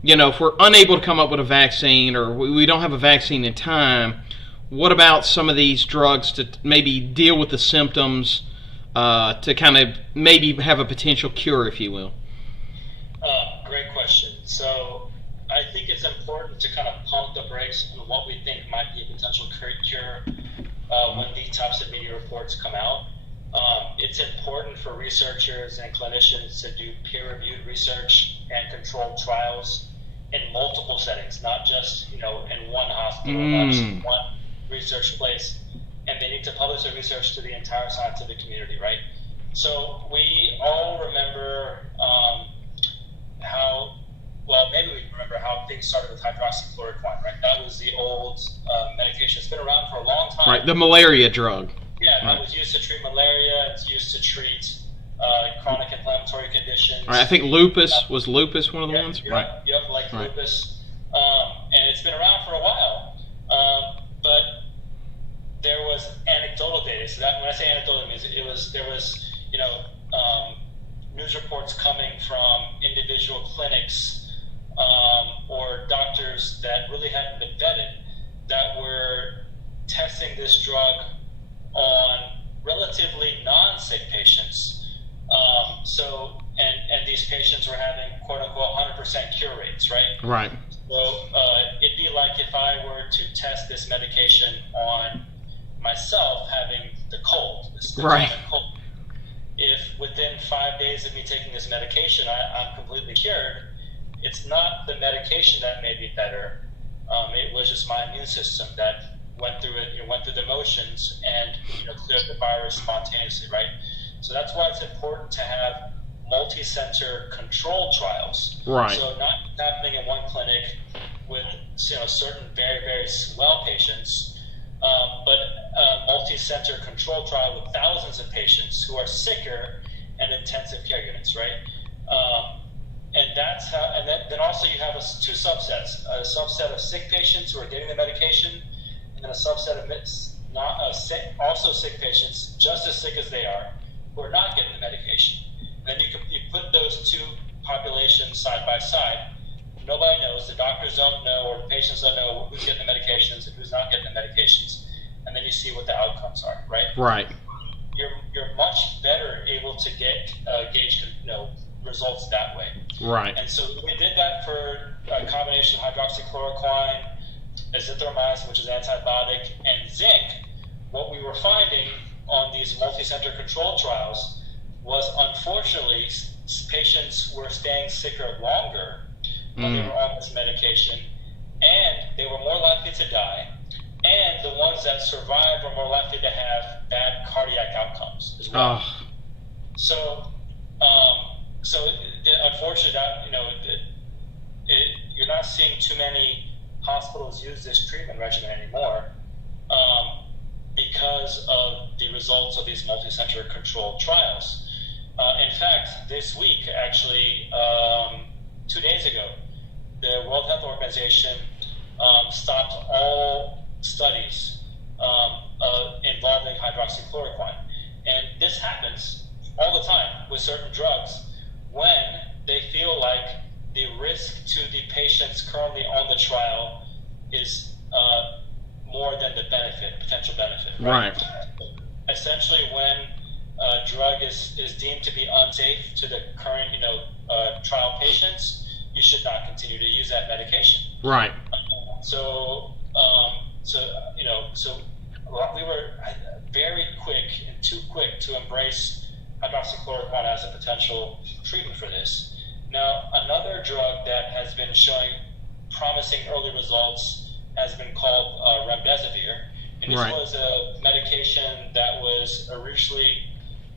you know, if we're unable to come up with a vaccine or we don't have a vaccine in time, what about some of these drugs to maybe deal with the symptoms to kind of maybe have a potential cure, if you will? Great question. So I think it's important to kind of pump the brakes on what we think might be a potential cure when these types of media reports come out. It's important for researchers and clinicians to do peer-reviewed research and controlled trials in multiple settings, not just, you know, in one hospital, not just one research place, and they need to publish their research to the entire scientific community, right? So we all remember maybe we remember how things started with hydroxychloroquine, right? That was the old medication. It's been around for a long time. Right, the malaria drug. Yeah, that was used to treat malaria. It's used to treat chronic inflammatory conditions. Right, I think lupus was one of the ones. Yep, right. Yep, like right. Lupus. And it's been around for a while. But there was anecdotal data. So that when I say anecdotal, it means there was news reports coming from individual clinics or doctors that really hadn't been vetted that were testing this drug on relatively non-sick patients. And these patients were having quote unquote 100% cure rates, right? Right. So it'd be like if I were to test this medication on myself having the cold, the right. common cold. If within 5 days of me taking this medication, I'm completely cured, it's not the medication that made me better. It was just my immune system that went through it, went through the motions and cleared the virus spontaneously, right? So that's why it's important to have multi-center control trials. Right. So not happening in one clinic with certain very, very well patients, but a multi-center control trial with thousands of patients who are sicker and intensive care units, right? And that's how. And then also you have two subsets: a subset of sick patients who are getting the medication, and then a subset of also sick patients, just as sick as they are, who are not getting the medication. And then you put those two populations side by side. Nobody knows. The doctors don't know, or the patients don't know who's getting the medications and who's not getting the medications. And then you see what the outcomes are, right? Right. You're much better able to gauge results that way. Right. And so we did that for a combination of hydroxychloroquine, azithromycin, which is antibiotic, and zinc. What we were finding on these multi-center control trials was, unfortunately, patients were staying sicker longer when they were on this medication, and they were more likely to die, and the ones that survived were more likely to have bad cardiac outcomes as well. So unfortunately, you're not seeing too many hospitals use this treatment regimen anymore because of the results of these multi-center controlled trials. In fact, this week, actually, 2 days ago, the World Health Organization stopped all studies involving hydroxychloroquine. And this happens all the time with certain drugs when they feel like the risk to the patients currently on the trial is more than the potential benefit. Right? Essentially, when a drug is deemed to be unsafe to the current trial patients, you should not continue to use that medication. Right. So we were very quick and too quick to embrace hydroxychloroquine as a potential treatment for this. Now, another drug that has been showing promising early results has been called remdesivir. And this was a medication that was originally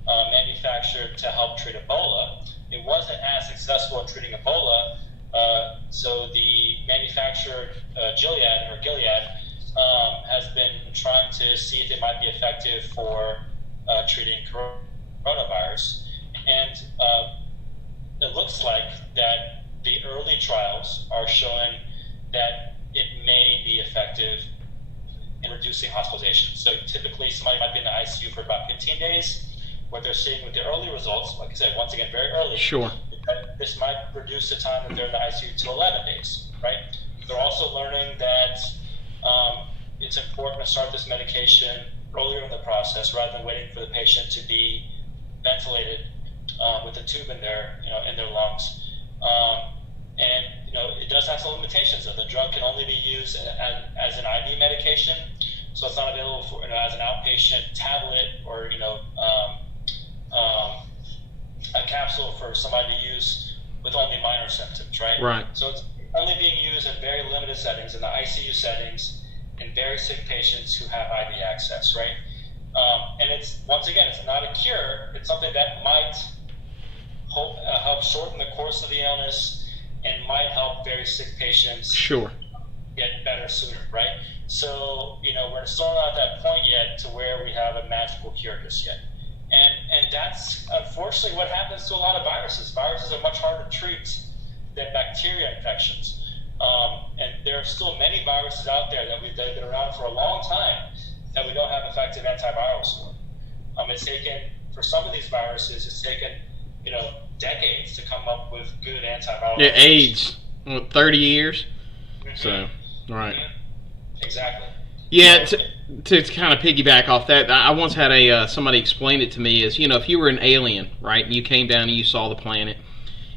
manufactured to help treat Ebola. It wasn't as successful in treating Ebola, so the manufacturer, Gilead, has been trying to see if it might be effective for treating coronavirus. And it looks like that the early trials are showing that it may be effective in reducing hospitalization. So typically somebody might be in the ICU for about 15 days. What they're seeing with the early results, like I said, once again, very early, this might reduce the time that they're in the ICU to 11 days, right? They're also learning that it's important to start this medication earlier in the process rather than waiting for the patient to be ventilated with a tube in their lungs. And it does have some limitations. So the drug can only be used as an IV medication, so it's not available for as an outpatient tablet or a capsule for somebody to use with only minor symptoms, right? Right. So it's only being used in very limited settings, in the ICU settings, in very sick patients who have IV access, right? And it's once again, it's not a cure. It's something that might help shorten the course of the illness and might help very sick patients get better sooner, right? So we're still not at that point yet to where we have a magical cure just yet. And that's unfortunately what happens to a lot of viruses. Viruses are much harder to treat than bacteria infections. And there are still many viruses out there that have been around for a long time that we don't have effective antivirals for. It's taken, for some of these viruses, it's taken, decades to come up with good antivirals. Yeah, AIDS, 30 years. Mm-hmm. So, right. Mm-hmm. Exactly. Yeah, to kind of piggyback off that, I once had somebody explain it to me as, if you were an alien, right, and you came down and you saw the planet,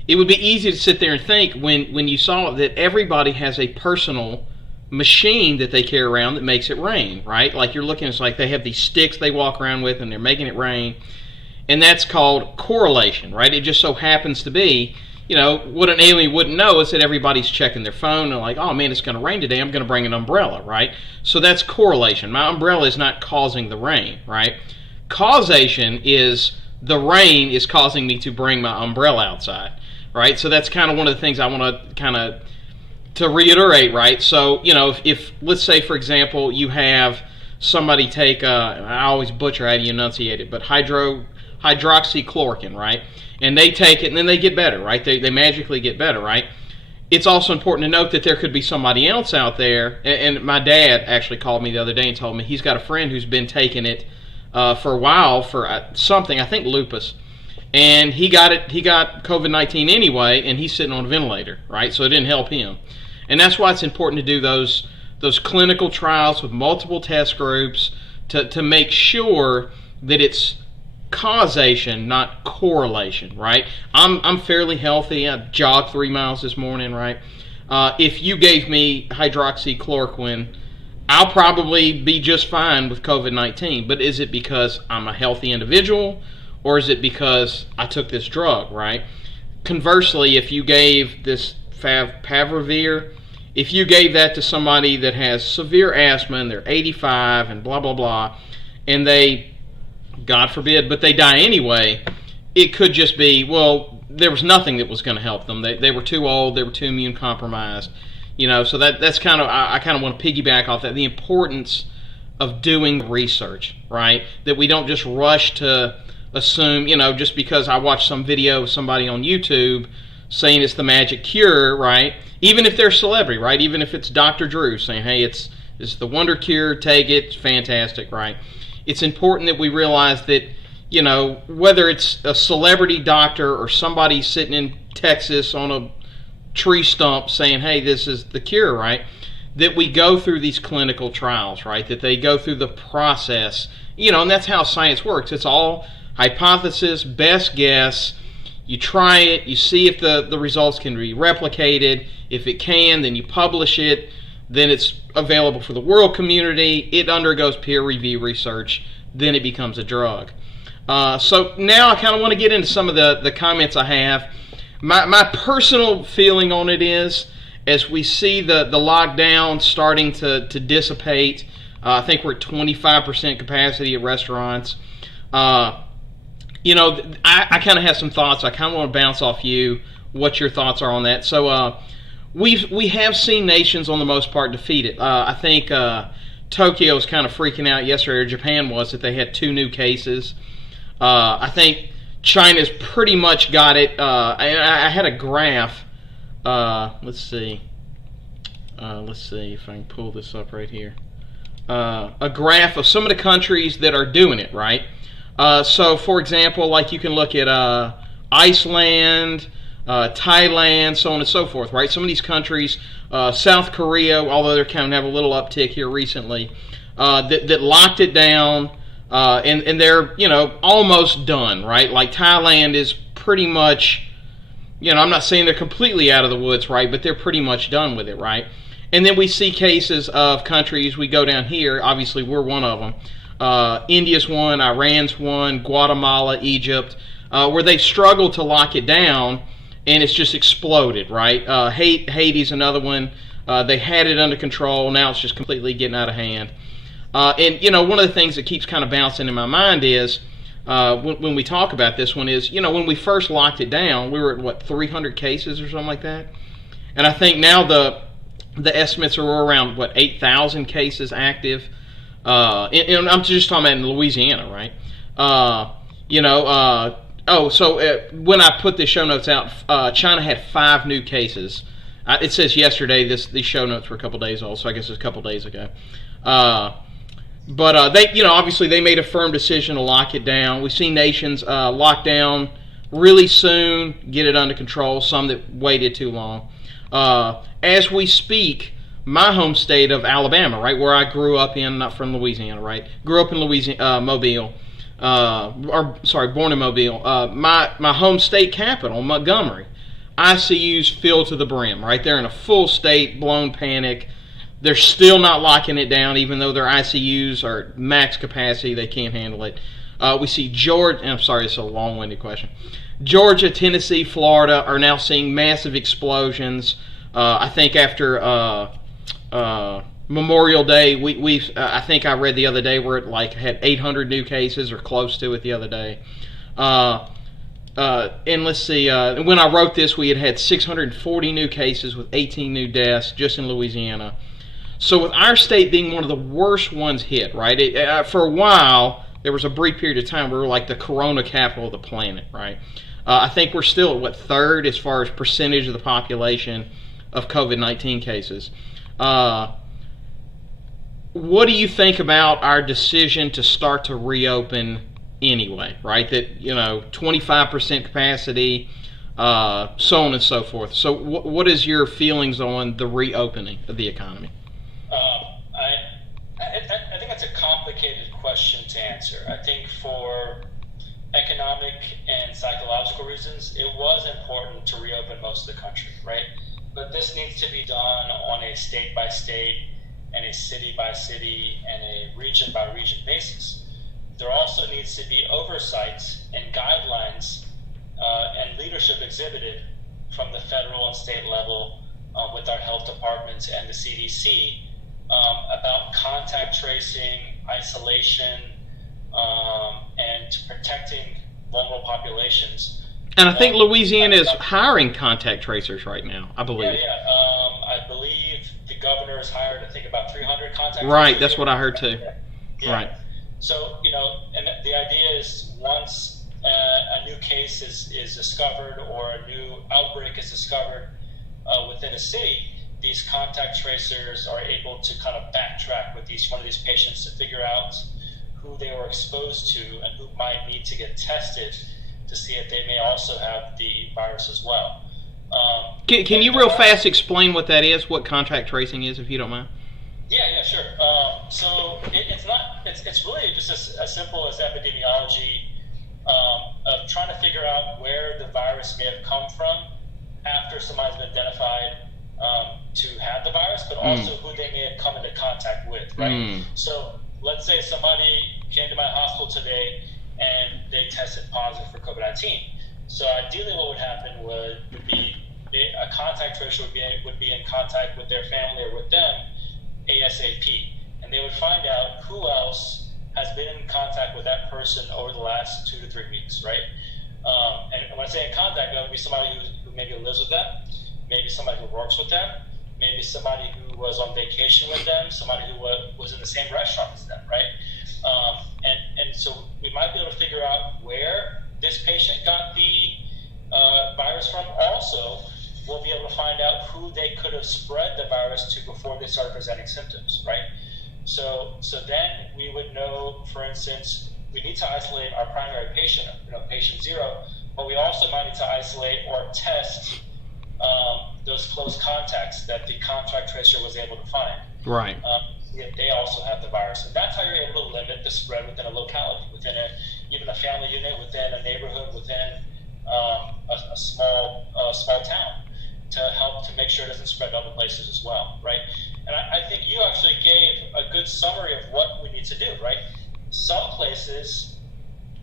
it would be easy to sit there and think when you saw it that everybody has a personal machine that they carry around that makes it rain, right? Like you're looking, it's like they have these sticks they walk around with and they're making it rain, and that's called correlation, right? It just so happens to be, what an alien wouldn't know is that everybody's checking their phone and like, oh man, it's going to rain today, I'm going to bring an umbrella, right? So that's correlation. My umbrella is not causing the rain, right? Causation is the rain is causing me to bring my umbrella outside, right? So that's kind of one of the things I want to kind of to reiterate, right? So, if let's say, for example, you have somebody take, I always butcher how to enunciate it, but hydroxychloroquine, right? And they take it and then they get better, right? They magically get better, right? It's also important to note that there could be somebody else out there, and my dad actually called me the other day and told me he's got a friend who's been taking it for a while for something, I think lupus, and he got COVID-19 anyway, and he's sitting on a ventilator, right? So it didn't help him. And that's why it's important to do those clinical trials with multiple test groups to make sure that it's causation, not correlation, right? I'm fairly healthy. I jogged 3 miles this morning, right? If you gave me hydroxychloroquine, I'll probably be just fine with COVID-19. But is it because I'm a healthy individual, or is it because I took this drug, right? Conversely, if you gave this Pavrovir, if you gave that to somebody that has severe asthma and they're 85 and blah, blah, blah, and they, God forbid, but they die anyway, it could just be, well, there was nothing that was going to help them. They were too old, they were too immune compromised. So that's kind of, I kind of want to piggyback off that, the importance of doing research, right? That we don't just rush to assume, just because I watched some video of somebody on YouTube saying it's the magic cure, right? Even if they're a celebrity, right? Even if it's Dr. Drew saying, hey, it's the wonder cure, take it, it's fantastic, right? It's important that we realize that, whether it's a celebrity doctor or somebody sitting in Texas on a tree stump saying, hey, this is the cure, right? That we go through these clinical trials, right? That they go through the process, and that's how science works. It's all hypothesis, best guess. You try it, you see if the results can be replicated. If it can, then you publish it. Then it's available for the world community. It undergoes peer review research. Then it becomes a drug. So now I kind of want to get into some of the comments I have. My personal feeling on it is, as we see the lockdown starting to dissipate, I think we're at 25% capacity at restaurants. I kind of have some thoughts. I kind of want to bounce off you what your thoughts are on that. So we have seen nations on the most part defeat it. I think Tokyo was kind of freaking out yesterday, or Japan was, that they had 2 new cases. I think China's pretty much got it. I had a graph. Let's see if I can pull this up right here. A graph of some of the countries that are doing it, right? So, for example, like you can look at Iceland, Thailand, so on and so forth, right? Some of these countries, South Korea, although they're kind of have a little uptick here recently, that locked it down, and they're, almost done, right? Like Thailand is pretty much, I'm not saying they're completely out of the woods, right? But they're pretty much done with it, right? And then we see cases of countries, we go down here, obviously we're one of them. India's one, Iran's one, Guatemala, Egypt, where they've struggled to lock it down, and it's just exploded, right? Haiti's another one. They had it under control. Now it's just completely getting out of hand. And, one of the things that keeps kind of bouncing in my mind is, when we talk about this one is, when we first locked it down, we were at, 300 cases or something like that? And I think now the estimates are around, 8,000 cases active. And I'm just talking about in Louisiana, right? When I put the show notes out, China had 5 new cases. It says yesterday, these show notes were a couple days old, so I guess it's a couple days ago. But they, obviously they made a firm decision to lock it down. We've seen nations lock down really soon, get it under control, some that waited too long. As we speak, my home state of Alabama, right, where I grew up in, not from Louisiana, right? Grew up in Louisiana, Mobile, born in Mobile. My home state capital, Montgomery, ICUs filled to the brim, right? They're in a full state, blown panic. They're still not locking it down, even though their ICUs are max capacity. They can't handle it. We see Georgia, and I'm sorry, it's a long-winded question. Georgia, Tennessee, Florida are now seeing massive explosions. I think after Memorial Day, I think I read the other day where it had 800 new cases or close to it the other day. And let's see, when I wrote this, we had 640 new cases with 18 new deaths just in Louisiana. So with our state being one of the worst ones hit, right? For a while, there was a brief period of time where we were like the corona capital of the planet, right? I think we're still at third as far as percentage of the population of COVID-19 cases. What do you think about our decision to start to reopen anyway, right? That, 25% capacity, so on and so forth. So what is your feelings on the reopening of the economy? I think that's a complicated question to answer. I think for economic and psychological reasons, it was important to reopen most of the country, right? But this needs to be done on a state-by-state and a city-by-city and a region-by-region basis. There also needs to be oversight and guidelines and leadership exhibited from the federal and state level with our health departments and the CDC about contact tracing, isolation, and protecting vulnerable populations. And I think Louisiana is hiring contact tracers right now, I believe. Yeah. I believe the governor has hired, I think, about 300 contact tracers. Right, that's what I heard too. Yeah. Right. So, and the idea is once a new case is discovered or a new outbreak is discovered within a city, these contact tracers are able to kind of backtrack with each one of these patients to figure out who they were exposed to and who might need to get tested to see if they may also have the virus as well. Can you real fast explain what that is, what contact tracing is, if you don't mind? Yeah, sure. So it's really just as simple as epidemiology of trying to figure out where the virus may have come from after somebody's been identified to have the virus, but also who they may have come into contact with, right? So let's say somebody came to my hospital today and they tested positive for COVID-19. So ideally what would happen would be a contact tracer would be in contact with their family or with them ASAP. And they would find out who else has been in contact with that person over the last 2 to 3 weeks, right? And when I say in contact, that would be somebody who maybe lives with them, maybe somebody who works with them, maybe somebody who was on vacation with them, somebody who was in the same restaurant as them, right? And so we might be able to figure out where this patient got the virus from. Also, we'll be able to find out who they could have spread the virus to before they started presenting symptoms, right? So then we would know, for instance, we need to isolate our primary patient, patient 0, but we also might need to isolate or test those close contacts that the contact tracer was able to find. Right. If they also have the virus. And that's how you're able to limit the spread within a locality, within even a family unit, within a neighborhood, within a small town, to help to make sure it doesn't spread to other places as well, right? And I think you actually gave a good summary of what we need to do, right? Some places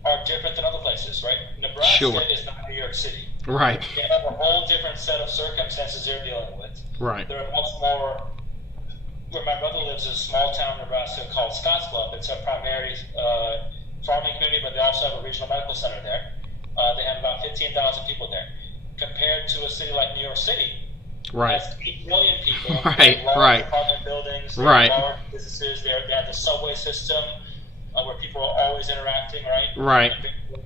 are different than other places, right? Nebraska is not New York City. Right. They have a whole different set of circumstances they're dealing with. Right. They're much more. Where my brother lives is a small town in Nebraska called Scottsbluff. It's a primary farming community, but they also have a regional medical center there. They have about 15,000 people there. Compared to a city like New York City, right, has 8 million people. Right, large apartment buildings, right, large businesses. They have the subway system where people are always interacting, right? Right.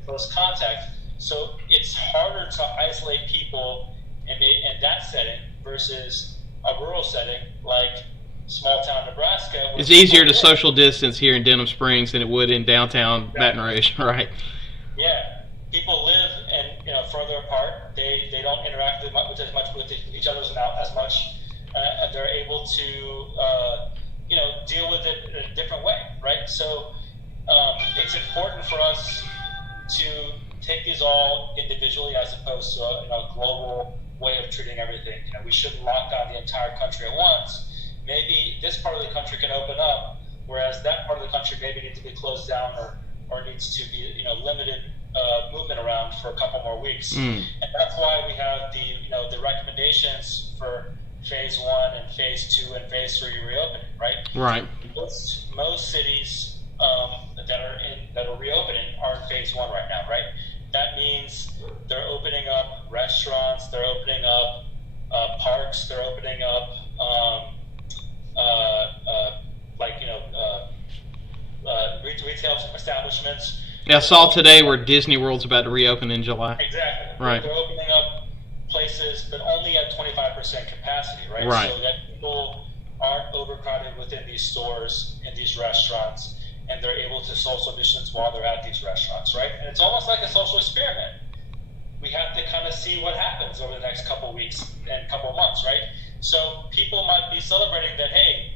Close contact. So it's harder to isolate people in that setting versus a rural setting like small town Nebraska. It's easier to social distance here in Denham Springs than it would in downtown Baton Rouge, right? Yeah. People live further apart. They don't interact as much with each other as much. they're able to deal with it in a different way, right? So it's important for us to take these all individually as opposed to a global way of treating everything. We shouldn't lock down the entire country at once. Maybe this part of the country can open up, whereas that part of the country maybe needs to be closed down or needs to be limited movement around for a couple more weeks. And that's why we have the recommendations for phase 1 and phase 2 and phase 3 reopening, right? Right. Most cities that are reopening are in phase 1 right now, right? That means they're opening up restaurants, they're opening up parks, they're opening up retail establishments. Yeah, I saw today where Disney World's about to reopen in July. Exactly. Right. They're opening up places, but only at 25% capacity, right? Right. So that people aren't overcrowded within these stores and these restaurants, and they're able to social distance while they're at these restaurants, right? And it's almost like a social experiment. We have to kind of see what happens over the next couple weeks and couple months, right? So people might be celebrating that, hey,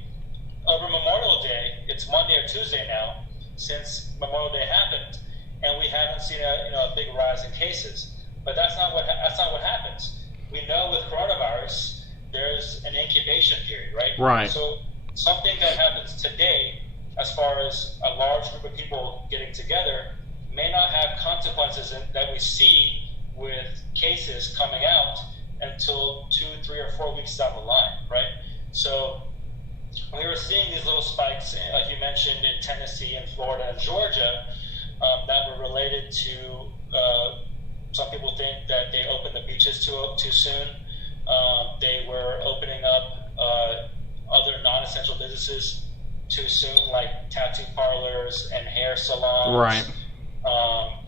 over Memorial Day, it's Monday or Tuesday now, since Memorial Day happened, and we haven't seen a big rise in cases. But that's not what happens. We know with coronavirus, there's an incubation period, right? Right. So something that happens today, as far as a large group of people getting together, may not have consequences that we see with cases coming out until 2, 3, or 4 weeks down the line, right? So we were seeing these little spikes, like you mentioned, in Tennessee and Florida and Georgia, that were related to some people think that they opened the beaches too soon. They were opening up other non-essential businesses too soon, like tattoo parlors and hair salons, right,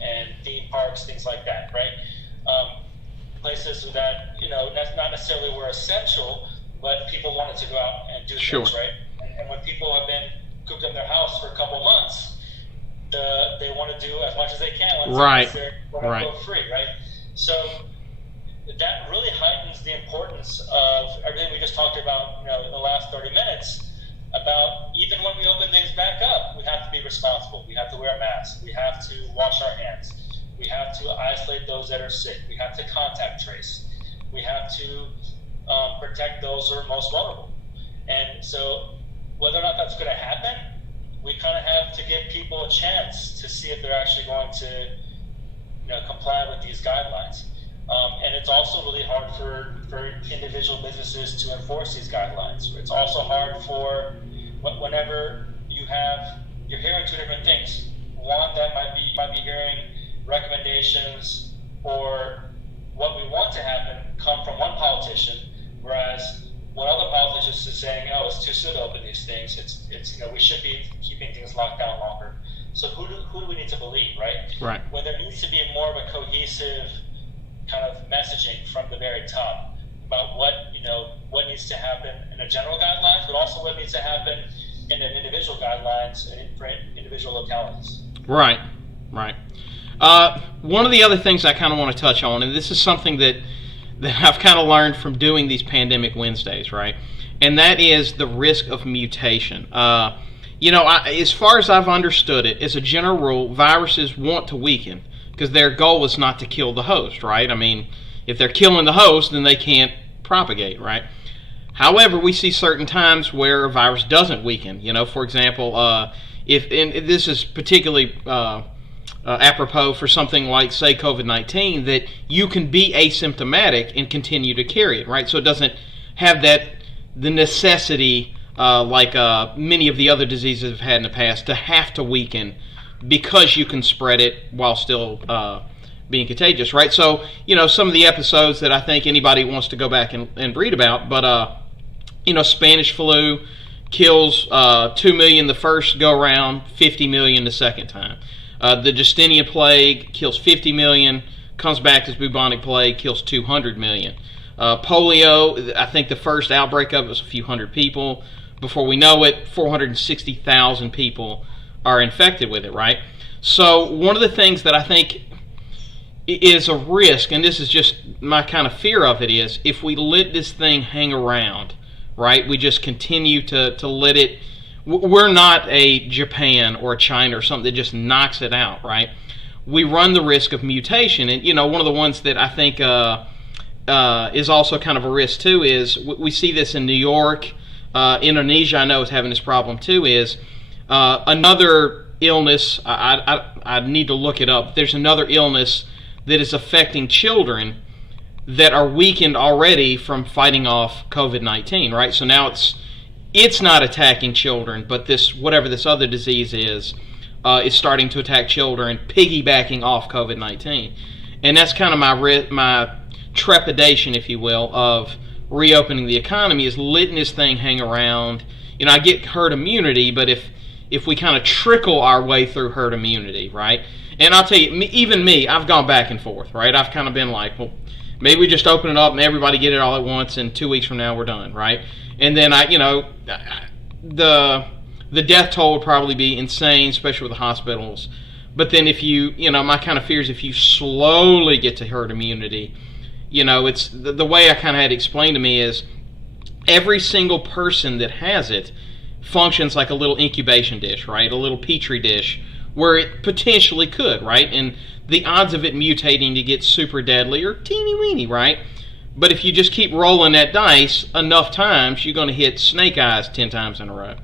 and theme parks, things like that, right? Places that that's not necessarily were essential, but people wanted to go out and do things, right? And when people have been cooped in their house for a couple months, they want to do as much as they can once they're quote-unquote free, right? So that really heightens the importance of everything we just talked about, in the last 30 minutes, about even when we open things back up, we have to be responsible. We have to wear masks. We have to wash our hands. We have to isolate those that are sick. We have to contact trace. We have to protect those who are most vulnerable. And so whether or not that's going to happen, we kind of have to give people a chance to see if they're actually going to comply with these guidelines. And it's also really hard for individual businesses to enforce these guidelines. It's also hard for whenever you're hearing two different things. One that might be hearing recommendations or what we want to happen come from one politician, whereas one other politician is saying, "Oh, it's too soon to open these things. It's we should be keeping things locked down longer." So who do we need to believe, right? Right. When there needs to be more of a cohesive kind of messaging from the very top about what needs to happen in a general guidelines, but also what needs to happen in an individual guidelines and for individual localities. Right. One of the other things I kind of want to touch on, and this is something that I've kind of learned from doing these Pandemic Wednesdays, right? And that is the risk of mutation. As far as I've understood it, as a general rule, viruses want to weaken because their goal is not to kill the host, right? I mean, if they're killing the host, then they can't propagate, right? However, we see certain times where a virus doesn't weaken. For example, and this is particularly apropos for something like, say, COVID-19, that you can be asymptomatic and continue to carry it, right? So it doesn't have the necessity, like many of the other diseases have had in the past, to have to weaken because you can spread it while still being contagious, right? So, some of the episodes that I think anybody wants to go back and read about, but, Spanish flu kills 2 million the first go-around, 50 million the second time. The Justinian plague kills 50 million, comes back as bubonic plague, kills 200 million. Polio, I think the first outbreak of it was a few hundred people. Before we know it, 460,000 people are infected with it, right? So one of the things that I think is a risk, and this is just my kind of fear of it, is if we let this thing hang around right? We just continue to let it. We're not a Japan or a China or something that just knocks it out, right? We run the risk of mutation, and one of the ones that I think is also kind of a risk too is we see this in New York. Indonesia, I know, is having this problem too. Is another illness? I need to look it up. There's another illness that is affecting children that are weakened already from fighting off COVID-19, right? So now it's not attacking children, but whatever this other disease is starting to attack children, piggybacking off COVID-19, and that's kind of my trepidation, if you will, of reopening the economy, is letting this thing hang around. I get herd immunity, but if we kind of trickle our way through herd immunity, right? And I'll tell you, even me, I've gone back and forth, right? I've kind of been like, well, maybe we just open it up and everybody get it all at once, and 2 weeks from now we're done, right? And then the death toll would probably be insane, especially with the hospitals. But then if my kind of fear is if you slowly get to herd immunity, it's the way I kind of had explained to me is every single person that has it functions like a little incubation dish, right? A little petri dish where it potentially could, right? And the odds of it mutating to get super deadly are teeny weeny, right? But if you just keep rolling that dice enough times, you're going to hit snake eyes 10 times in a row.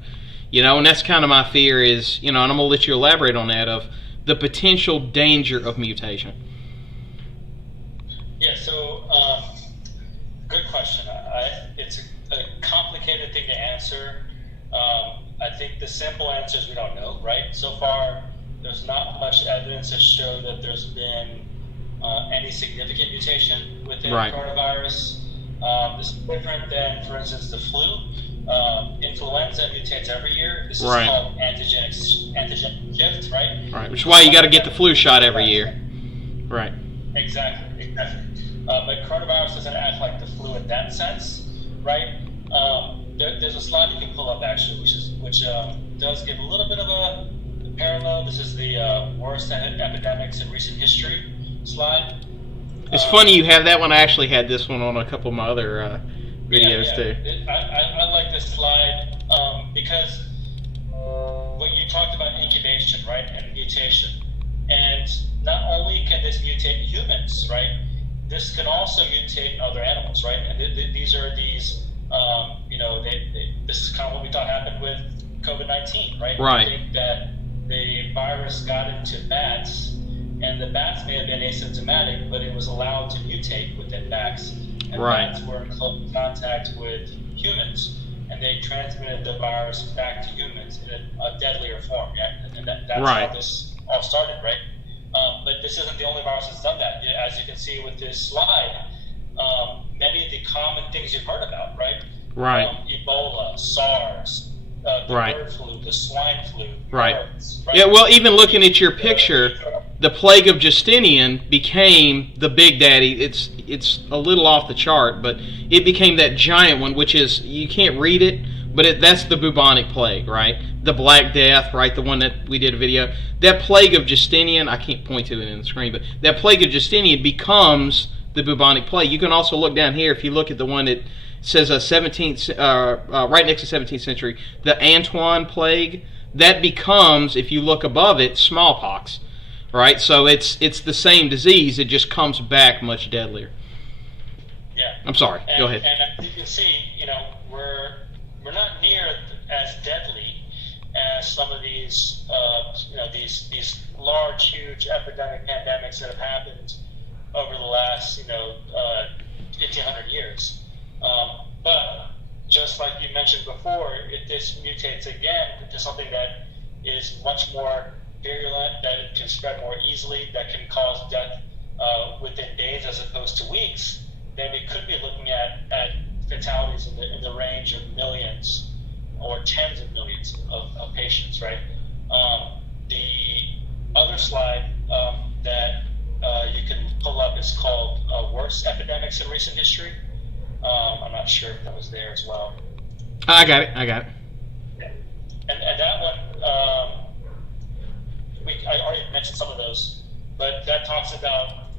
And that's kind of my fear is, and I'm going to let you elaborate on that, of the potential danger of mutation. Yeah, so good question. It's a complicated thing to answer. I think the simple answer is we don't know, right? So far, there's not much evidence to show that there's been any significant mutation within coronavirus. This is different than, for instance, the flu. Influenza mutates every year. This is called antigen shift, right? Right, which is why you got to get the flu shot every year. Right. Exactly. But coronavirus doesn't act like the flu in that sense, right? There's a slide you can pull up actually, which does give a little bit of a parallel. This is the worst epidemics in recent history slide. It's funny you have that one. I actually had this one on a couple of my other videos too. I like this slide because what you talked about incubation, right, and mutation, and not only can this mutate humans, right, this can also mutate other animals, right, and these this is kind of what we thought happened with COVID-19, right? Right. I think that the virus got into bats, and the bats may have been asymptomatic, but it was allowed to mutate within bats. And bats were in close contact with humans, and they transmitted the virus back to humans in a deadlier form. Yeah, and that's how this all started, right? But this isn't the only virus that's done that. As you can see with this slide, many of the common things you've heard about, right? Ebola, SARS, the bird flu, the swine flu. Birds, right? Yeah, well, even looking at your picture, the plague of Justinian became the big daddy. It's a little off the chart, but it became that giant one, which is, you can't read it, but that's the bubonic plague, right? The Black Death, right? The one that we did a video. That plague of Justinian, I can't point to it in the screen, but that plague of Justinian becomes the bubonic plague. You can also look down here, if you look at the one that says 17th, right next to 17th century, the Antoine plague, that becomes, if you look above it, smallpox, right? So it's the same disease, it just comes back much deadlier. Yeah. I'm sorry, go ahead. And you can see, we're not near as deadly as some of these, these large, huge epidemic pandemics that have happened over the last, 1,500 years. But just like you mentioned before, if this mutates again into something that is much more virulent, that it can spread more easily, that can cause death within days as opposed to weeks, then we could be looking at fatalities in the range of millions or tens of millions of patients, right? The other slide that you can pull up is called Worst Epidemics in Recent History. I'm not sure if that was there as well. I got it. Yeah. And that one, I already mentioned some of those, but that talks about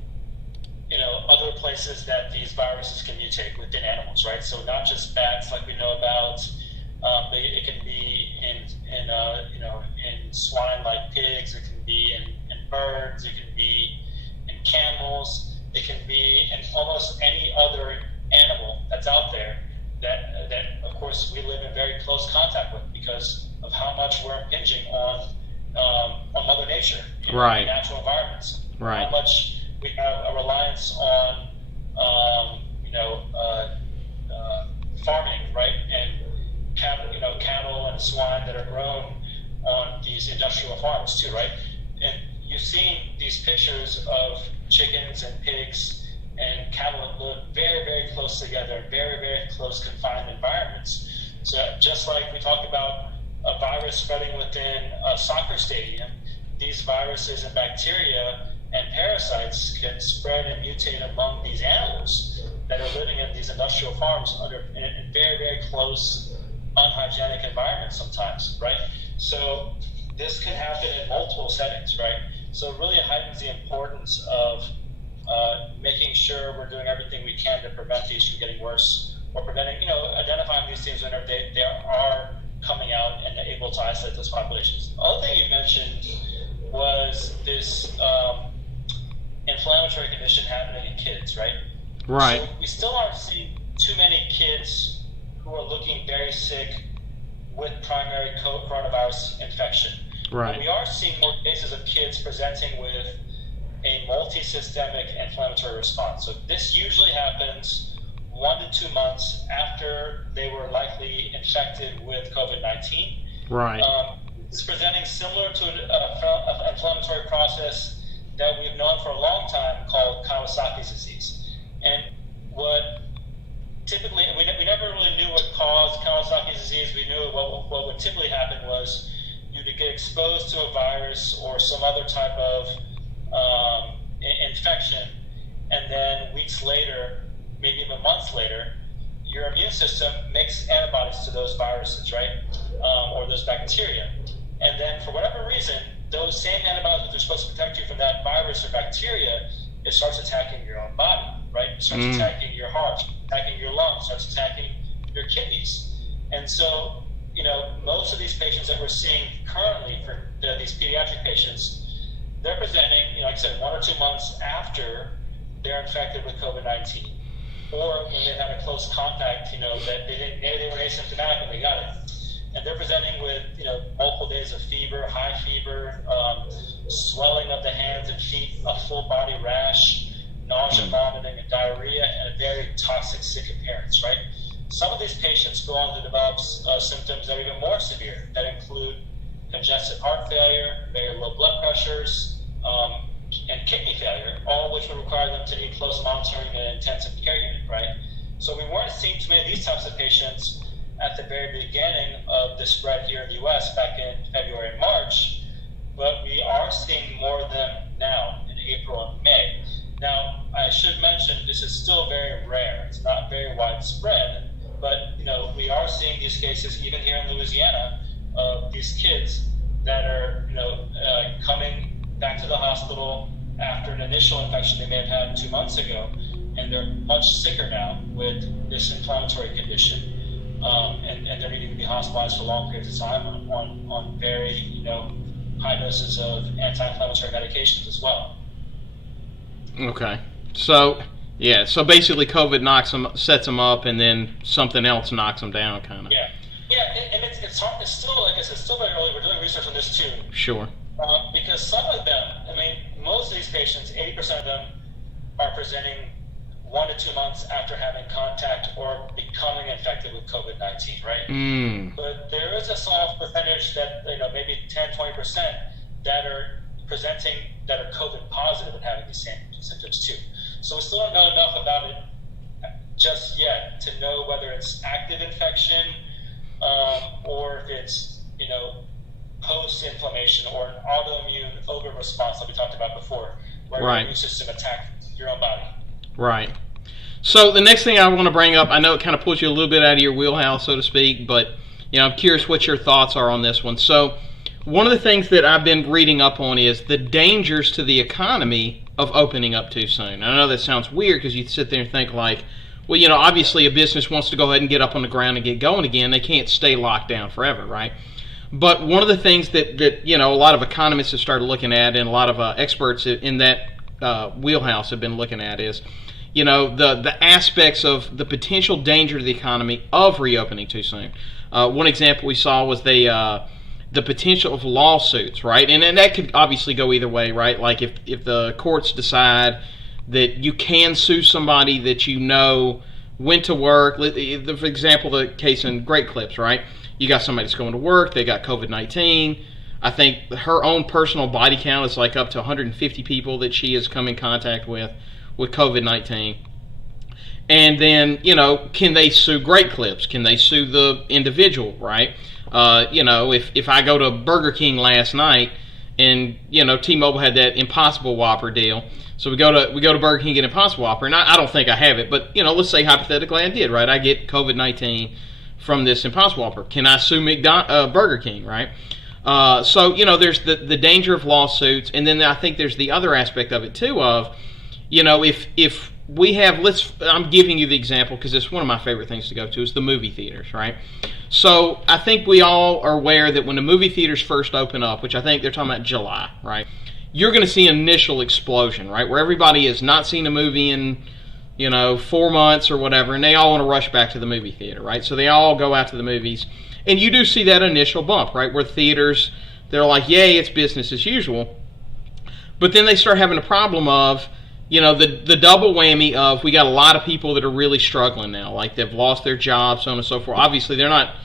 other places that these viruses can mutate within animals, right? So not just bats, like we know about. But it can be in swine like pigs. It can be in birds. It can be in camels. It can be in almost any other animal that's out there that of course we live in very close contact with because of how much we're impinging on Mother Nature, right, natural environments, right, how much we have a reliance on farming, right, and cattle and swine that are grown on these industrial farms too, right? And you've seen these pictures of chickens and pigs and cattle that live very, very close together, very, very close confined environments. So just like we talked about a virus spreading within a soccer stadium, these viruses and bacteria and parasites can spread and mutate among these animals that are living in these industrial farms in very, very close, unhygienic environments sometimes, right? So this can happen in multiple settings, right? So it really heightens the importance of making sure we're doing everything we can to prevent these from getting worse, or preventing, identifying these things whenever they are coming out and able to isolate those populations. The other thing you mentioned was this inflammatory condition happening in kids, right? Right. So we still aren't seeing too many kids who are looking very sick with primary coronavirus infection. Right. But we are seeing more cases of kids presenting with a multi-systemic inflammatory response. So this usually happens 1 to 2 months after they were likely infected with COVID-19. Right. It's presenting similar to an inflammatory process that we've known for a long time called Kawasaki's disease. And what typically, we never really knew what caused Kawasaki's disease. We knew what would typically happen was you would get exposed to a virus or some other type of infection, and then weeks later, maybe even months later, your immune system makes antibodies to those viruses, right? Or those bacteria. And then for whatever reason, those same antibodies that are supposed to protect you from that virus or bacteria, it starts attacking your own body, right? It starts attacking your heart, attacking your lungs, starts attacking your kidneys. And so, most of these patients that we're seeing currently for these pediatric patients, they're presenting, like I said, 1 or 2 months after they're infected with COVID-19, or when they had a close contact, that maybe they were asymptomatic when they got it. And they're presenting with, multiple days of fever, high fever, swelling of the hands and feet, a full body rash, nausea, vomiting, and diarrhea, and a very toxic, sick appearance, right? Some of these patients go on to develop symptoms that are even more severe, that include congestive heart failure, very low blood pressures, and kidney failure, all which would require them to need close monitoring in an intensive care unit, right? So we weren't seeing too many of these types of patients at the very beginning of the spread here in the U.S. back in February and March, but we are seeing more of them now in April and May. Now, I should mention this is still very rare. It's not very widespread, but we are seeing these cases even here in Louisiana of these kids that are coming back to the hospital after an initial infection they may have had 2 months ago, and they're much sicker now with this inflammatory condition. And they're needing to be hospitalized for long periods of time on very high doses of anti-inflammatory medications as well. Okay, so basically COVID sets them up, and then something else knocks them down, kind of. Yeah, and it's hard. It's still, like I said, still very early. We're doing research on this too. Sure. Because some of them, most of these patients, 80% of them are presenting 1 to 2 months after having contact or becoming infected with COVID-19, right? But there is a small percentage that, maybe 10, 20% that are presenting that are COVID positive and having these same symptoms too. So we still don't know enough about it just yet to know whether it's active infection or if it's, post-inflammation or an autoimmune over-response that we talked about before, where your immune system attacks your own body. Right. So the next thing I want to bring up, I know it kind of pulls you a little bit out of your wheelhouse, so to speak, but I'm curious what your thoughts are on this one. So one of the things that I've been reading up on is the dangers to the economy of opening up too soon. I know that sounds weird because you sit there and think like, well, obviously a business wants to go ahead and get up on the ground and get going again. They can't stay locked down forever, right? But one of the things that a lot of economists have started looking at, and a lot of experts in that wheelhouse have been looking at, is the aspects of the potential danger to the economy of reopening too soon. One example we saw was the potential of lawsuits, right? And that could obviously go either way, right? Like if the courts decide that you can sue somebody that went to work. For example, the case in Great Clips, right? You got somebody that's going to work, they got COVID-19. I think her own personal body count is like up to 150 people that she has come in contact with COVID-19. And then, can they sue Great Clips? Can they sue the individual, right? If I go to Burger King last night and, T-Mobile had that Impossible Whopper deal. So we go to Burger King and get Impossible Whopper, and I don't think I have it, but, let's say hypothetically I did, right? I get COVID-19 from this Impossible Whopper. Can I sue Burger King, right? So there's the danger of lawsuits, and then I think there's the other aspect of it too of, if we have, I'm giving you the example because it's one of my favorite things to go to is the movie theaters, right? So I think we all are aware that when the movie theaters first open up, which I think they're talking about July, right? You're going to see an initial explosion, right? Where everybody has not seen a movie in 4 months or whatever, and they all want to rush back to the movie theater, right? So they all go out to the movies, and you do see that initial bump, right? Where theaters, they're like, yay, it's business as usual. But then they start having a problem of, the double whammy of we got a lot of people that are really struggling now, like they've lost their jobs, so on and so forth. Obviously, they're not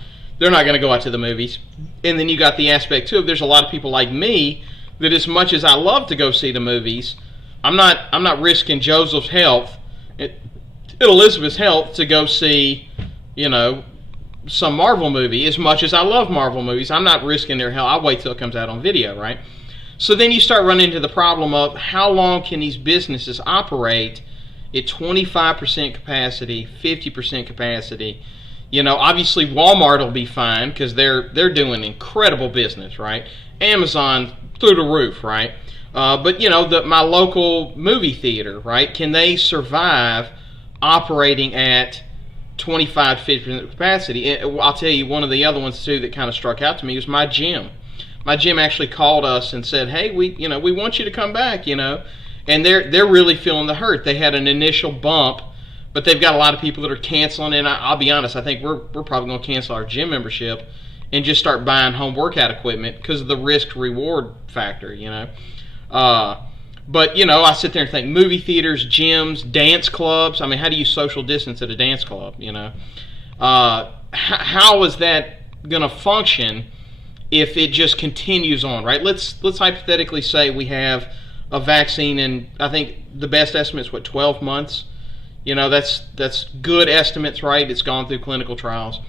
going to go out to the movies. And then you got the aspect too of there's a lot of people like me that as much as I love to go see the movies, I'm not risking Joseph's health, Elizabeth's health to go see, some Marvel movie. As much as I love Marvel movies, I'm not risking their health. I'll wait till it comes out on video, right? So then you start running into the problem of how long can these businesses operate at 25% capacity, 50% capacity. Obviously Walmart will be fine because they're doing incredible business, right? Amazon through the roof, right? But my local movie theater, right? Can they survive operating at 25-50% capacity? I'll tell you one of the other ones too that kind of struck out to me was my gym. My gym actually called us and said, "Hey, we want you to come back, and they're really feeling the hurt. They had an initial bump, but they've got a lot of people that are canceling. And I'll be honest, I think we're probably going to cancel our gym membership and just start buying home workout equipment because of the risk reward factor, But I sit there and think movie theaters, gyms, dance clubs. I mean, how do you social distance at a dance club? How is that going to function if it just continues on, right? Let's hypothetically say we have a vaccine, and I think the best estimate is 12 months. That's good estimates, right? It's gone through clinical trials.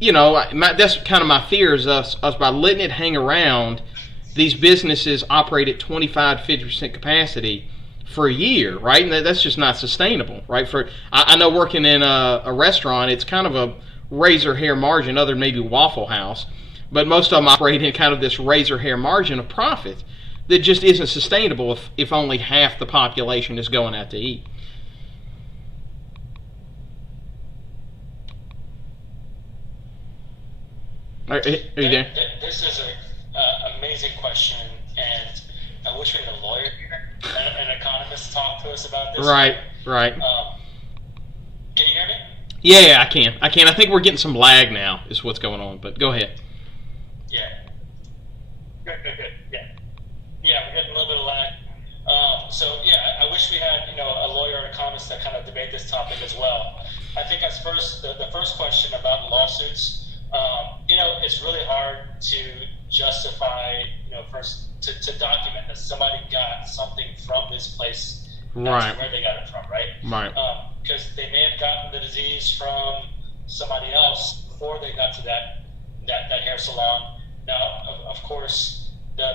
That's kind of my fear is us by letting it hang around. These businesses operate at 25-50% capacity for a year, right? And that's just not sustainable, right? I know working in a restaurant, it's kind of a razor hair margin, other than maybe Waffle House. But most of them operate in kind of this razor hair margin of profit that just isn't sustainable if only half the population is going out to eat. Are you there? This is an amazing question, and I wish we had a lawyer here, an economist to talk to us about this. Right. Can you hear me? Yeah, I can. I think we're getting some lag now is what's going on, but go ahead. Yeah. Good. Yeah, we're getting a little bit of lag. I wish we had a lawyer or economist to kind of debate this topic as well. I think as the first question about lawsuits, it's really hard to justify, first to document that somebody got something from this place. That's where they got it from, right? Right. Because they may have gotten the disease from somebody else before they got to that hair salon. Now, of course, the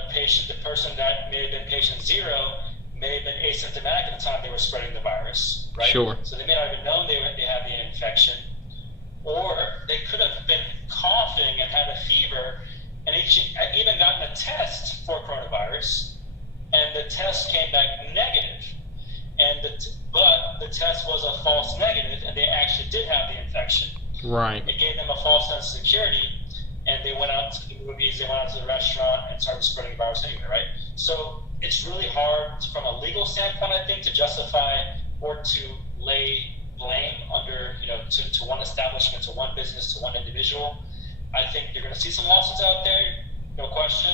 person that may have been patient 0 may have been asymptomatic at the time they were spreading the virus, right? Sure. So they may not have known they had the infection, or they could have been coughing and had a fever and even gotten a test for coronavirus, and the test came back negative. But the test was a false negative, and they actually did have the infection. Right. It gave them a false sense of security, and they went out to the movies, they went out to the restaurant, and started spreading the virus anyway, right? So it's really hard from a legal standpoint, I think, to justify or to lay blame under, to one establishment, to one business, to one individual. I think you're going to see some lawsuits out there, no question.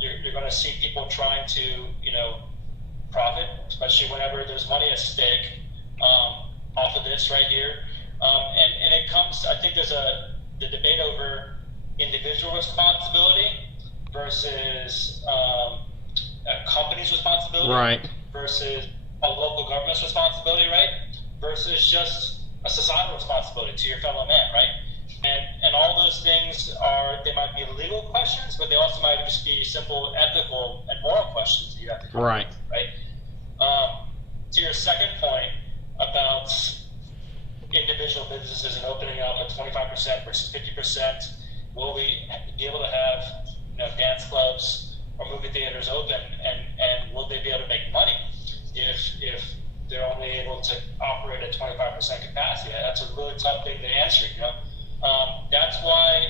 You're going to see people trying to, profit, especially whenever there's money at stake off of this right here. And it comes, I think there's the debate over individual responsibility versus a company's responsibility, right, versus a local government's responsibility, right, versus just a societal responsibility to your fellow man, right? And all those things they might be legal questions, but they also might just be simple ethical and moral questions that you have to come right with, right? To your second point about individual businesses and opening up at 25% versus 50%, will we be able to have dance clubs or movie theaters open, and will they be able to make money if they're only able to operate at 25% capacity? That's a really tough thing to answer. That's why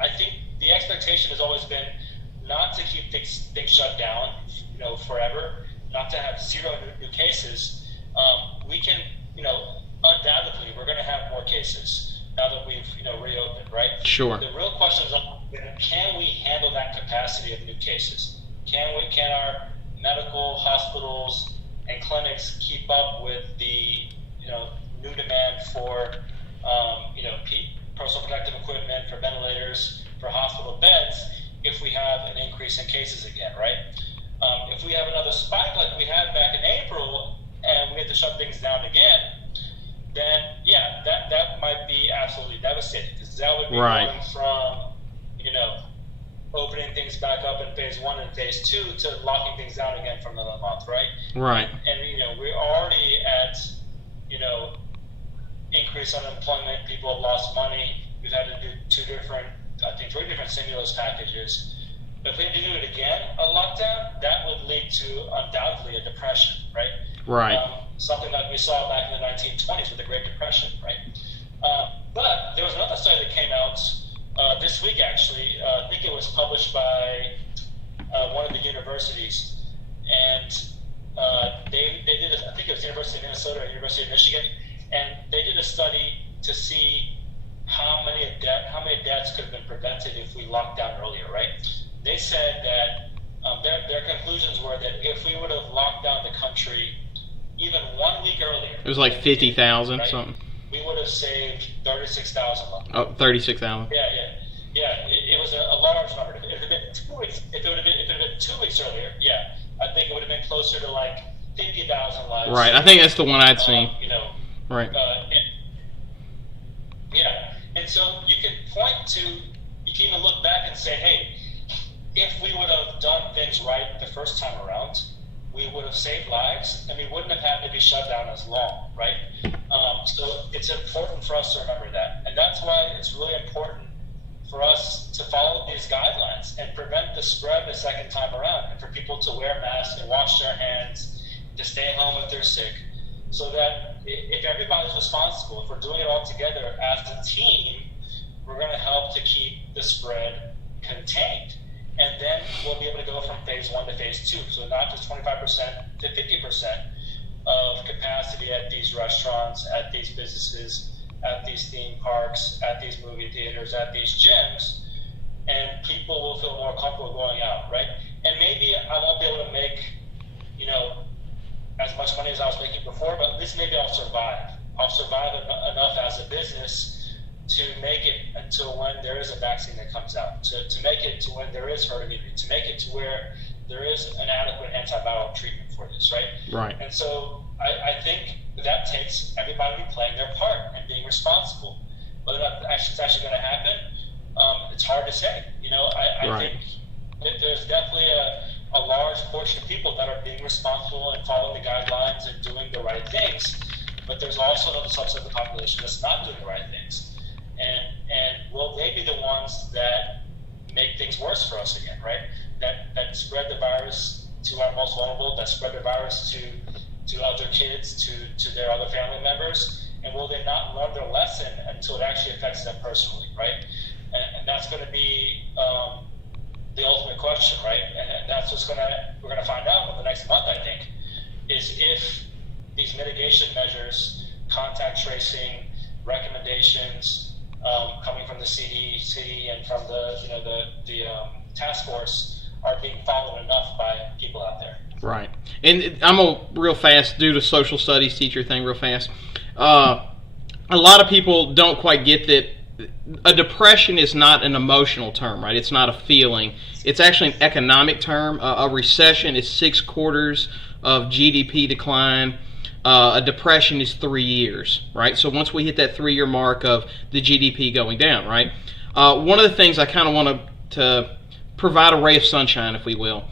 I think the expectation has always been not to keep things shut down forever, not to have zero new cases. We can undoubtedly we're going to have more cases now that we've reopened, right? Sure. The real question is, can we handle that capacity of new cases? Can our medical hospitals and clinics keep up with the new demand for personal protective equipment, for ventilators, for hospital beds, if we have an increase in cases again, right? If we have another spike like we had back in April and we have to shut things down again, then yeah, that might be absolutely devastating, because that would be right. going from opening things back up in phase 1 and phase 2 to locking things down again for another month, right? Right. And we're already at increased unemployment. People have lost money. We've had to do 3 different stimulus packages. But if we had to do it again, a lockdown, that would lead to undoubtedly a depression, right? Right. Something like we saw back in the 1920s with the Great Depression, right? But there was another study that came out this week, actually. I think it was published by one of the universities, and they did. I think it was University of Minnesota or University of Michigan, and they did a study to see how many deaths could have been prevented if we locked down earlier, right? They said that their conclusions were that if we would have locked down the country even 1 week earlier, it was like 50,000 right, something. We would have saved 36,000 lives. Oh, 36,000. Yeah. It was a large number. If it had been 2 weeks, if it would have been 2 weeks earlier, yeah, I think it would have been closer to like 50,000 lives. Right. I think that's the one I'd seen. Right. Yeah, and so you can even look back and say, hey, if we would have done things right the first time around, we would have saved lives, and we wouldn't have had to be shut down as long, right? So it's important for us to remember that, and that's why it's really important for us to follow these guidelines and prevent the spread the second time around, and for people to wear masks and wash their hands, to stay home if they're sick, so that if everybody's responsible, if we're doing it all together as a team, we're going to help to keep the spread contained. And then we'll be able to go from phase 1 to phase 2. So not just 25% to 50% of capacity at these restaurants, at these businesses, at these theme parks, at these movie theaters, at these gyms, and people will feel more comfortable going out, right? And maybe I won't be able to make, as much money as I was making before, but at least maybe I'll survive. I'll survive enough as a business to make it until when there is a vaccine that comes out, to make it to when there is herd immunity, to make it to where there is an adequate antiviral treatment for this, right? Right. And so I think that takes everybody playing their part and being responsible. Whether it's actually going to happen, it's hard to say. I think that there's definitely a large portion of people that are being responsible and following the guidelines and doing the right things, but there's also another subset of the population that's not doing the right things. And will they be the ones that make things worse for us again, right? That spread the virus to our most vulnerable, that spread the virus to other kids, to their other family members, and will they not learn their lesson until it actually affects them personally, right? And that's going to be the ultimate question, right? And that's what's we're going to find out in the next month, I think, is if these mitigation measures, contact tracing, recommendations coming from the CDC and from the task force are being followed enough by people out there. Right. And I'm going to real fast do the social studies teacher thing real fast. A lot of people don't quite get that a depression is not an emotional term, right? It's not a feeling. It's actually an economic term. A recession is 6 quarters of GDP decline. A depression is 3 years, right? So once we hit that 3-year mark of the GDP going down, right? One of the things I kind of want to provide a ray of sunshine, if we will.